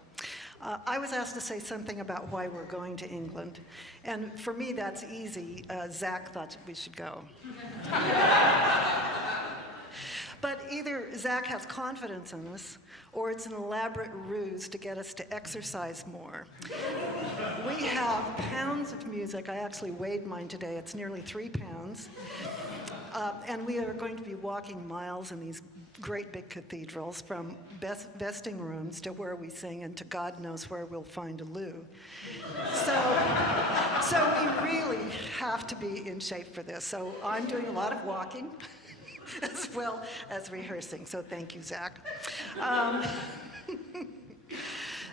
I was asked to say something about why we're going to England, and for me that's easy. Zach thought we should go. But either Zach has confidence in us, or it's an elaborate ruse to get us to exercise more. We have pounds of music. I actually weighed mine today. It's nearly 3 pounds. And we are going to be walking miles in these great big cathedrals, from vesting rooms to where we sing and to God knows where we'll find a loo. So we really have to be in shape for this. So I'm doing a lot of walking as well as rehearsing. So thank you, Zach.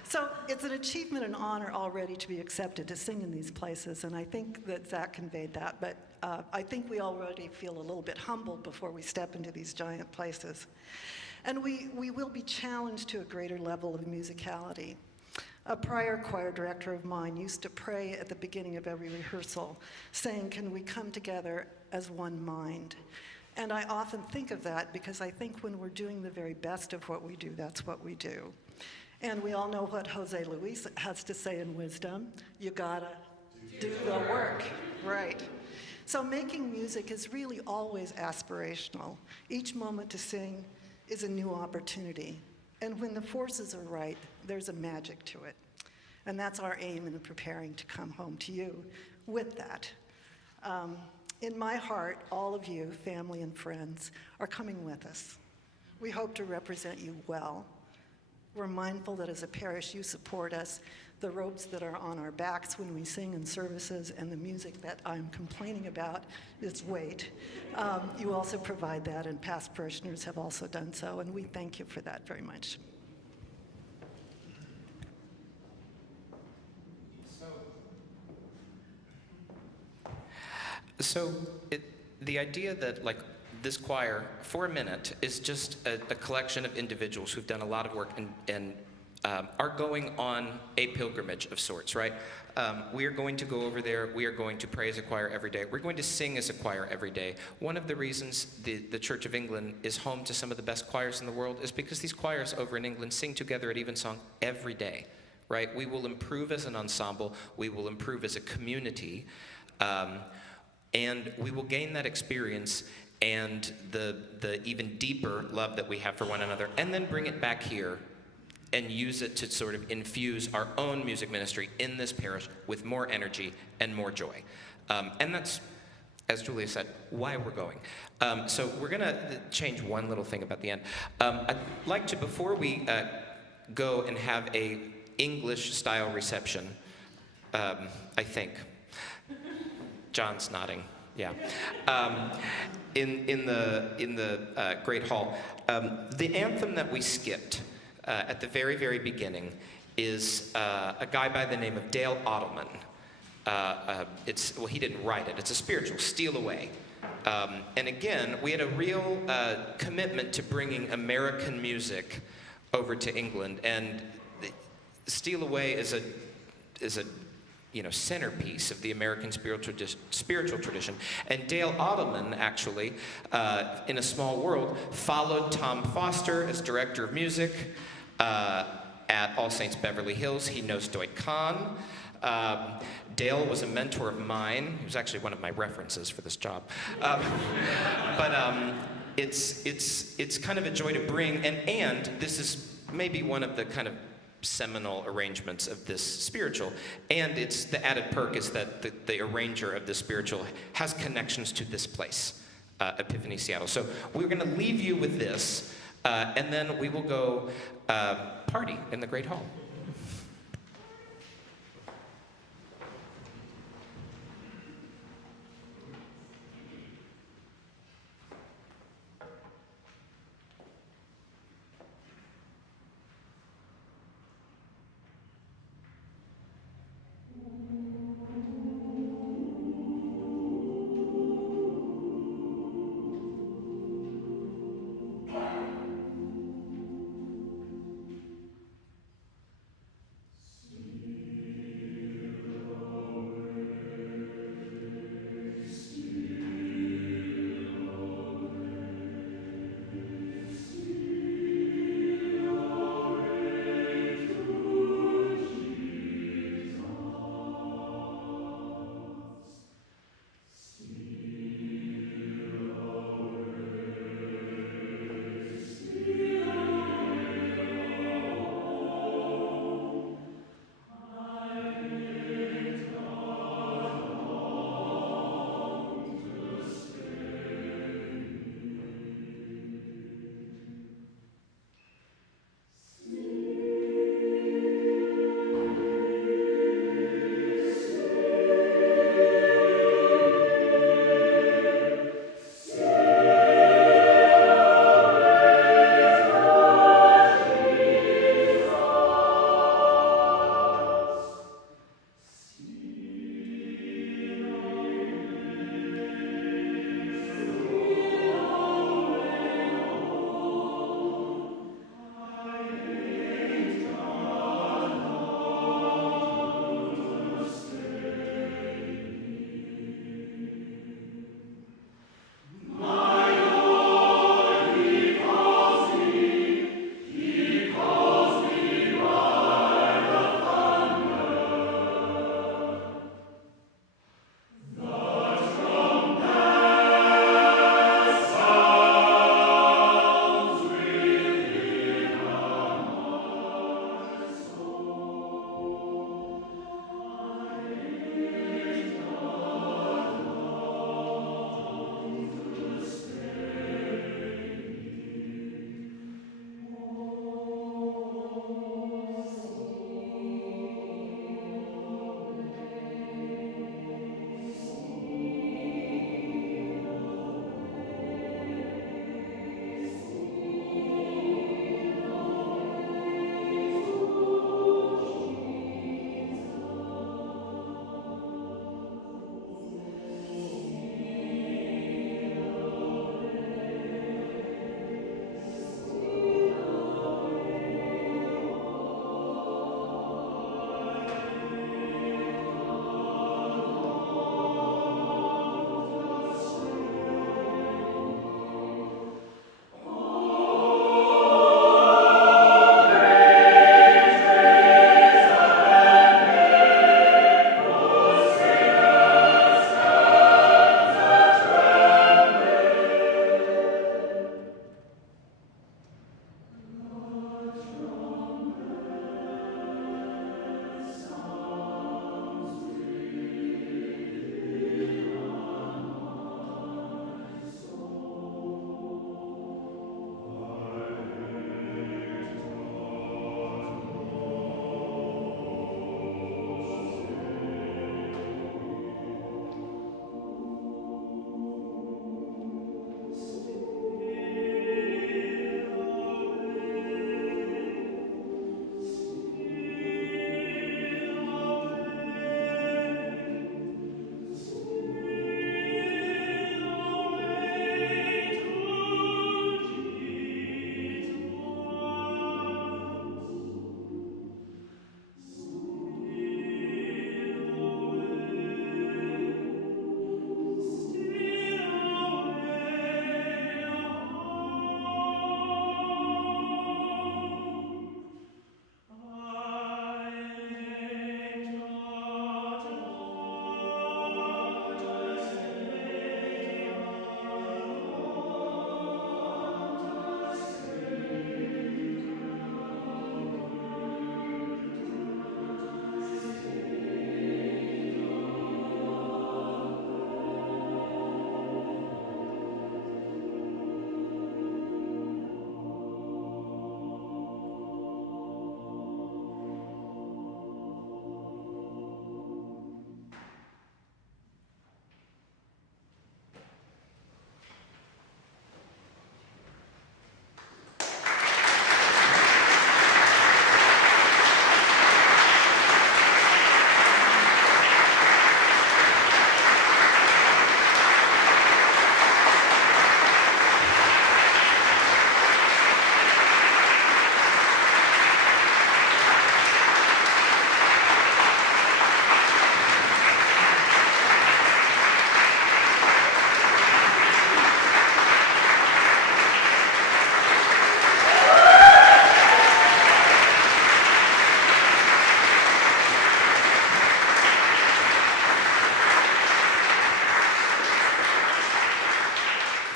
So it's an achievement and honor already to be accepted to sing in these places, and I think that Zach conveyed that, but I think we already feel a little bit humbled before we step into these giant places. And we will be challenged to a greater level of musicality. A prior choir director of mine used to pray at the beginning of every rehearsal, saying, "Can we come together as one mind?" And I often think of that because I think when we're doing the very best of what we do, that's what we do. And we all know what Jose Luis has to say in Wisdom: you gotta do the work, right? So making music is really always aspirational. Each moment to sing is a new opportunity. And when the forces are right, there's a magic to it. And that's our aim in preparing to come home to you with that. In my heart, all of you, family and friends, are coming with us. We hope to represent you well. We're mindful that as a parish, you support us. The robes that are on our backs when we sing in services and the music that I'm complaining about is weight. You also provide that, and past parishioners have also done so, and we thank you for that very much. So the idea that, like, this choir, for a minute, is just a collection of individuals who've done a lot of work and are going on a pilgrimage of sorts, right? We are going to go over there. We are going to pray as a choir every day. We're going to sing as a choir every day. One of the reasons the Church of England is home to some of the best choirs in the world is because these choirs over in England sing together at Evensong every day, right? We will improve as an ensemble. We will improve as a community. And we will gain that experience and the even deeper love that we have for one another, and then bring it back here and use it to sort of infuse our own music ministry in this parish with more energy and more joy. And that's, as Julia said, why we're going. So we're gonna change one little thing about the end. I'd like to, before we go and have a English-style reception, I think, John's nodding, yeah. In the Great Hall, the anthem that we skipped at the very, very beginning is a guy by the name of Dale Ottoman. Well, he didn't write it. It's a spiritual, Steal Away. And again, we had a real commitment to bringing American music over to England, and Steal Away is a centerpiece of the American spiritual tradition. And Dale Ottoman, actually, in A Small World, followed Tom Foster as director of music at All Saints Beverly Hills. He knows Doit Kahn. Dale was a mentor of mine. He was actually one of my references for this job. It's kind of a joy to bring, and this is maybe one of the kind of seminal arrangements of this spiritual, and it's the added perk is that the arranger of the spiritual has connections to this place, Epiphany Seattle. So we're going to leave you with this, and then we will go party in the Great Hall.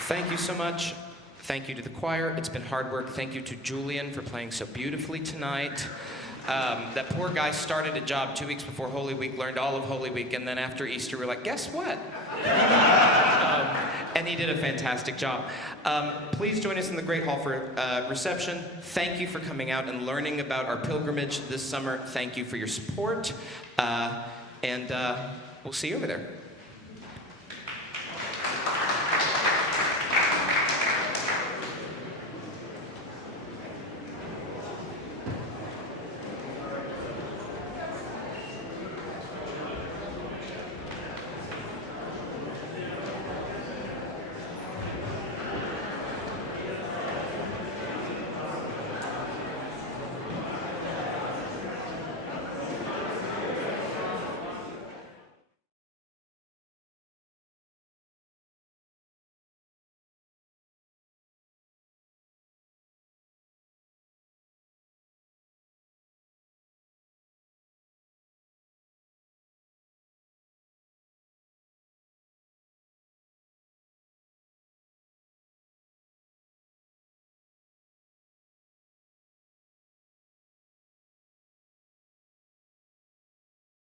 Thank you so much. Thank you to the choir. It's been hard work. Thank you to Julian for playing so beautifully tonight. That poor guy started a job 2 weeks before Holy Week, learned all of Holy Week, and then after Easter, we're like, guess what? And he did a fantastic job. Please join us in the Great Hall for reception. Thank you for coming out and learning about our pilgrimage this summer. Thank you for your support. And we'll see you over there.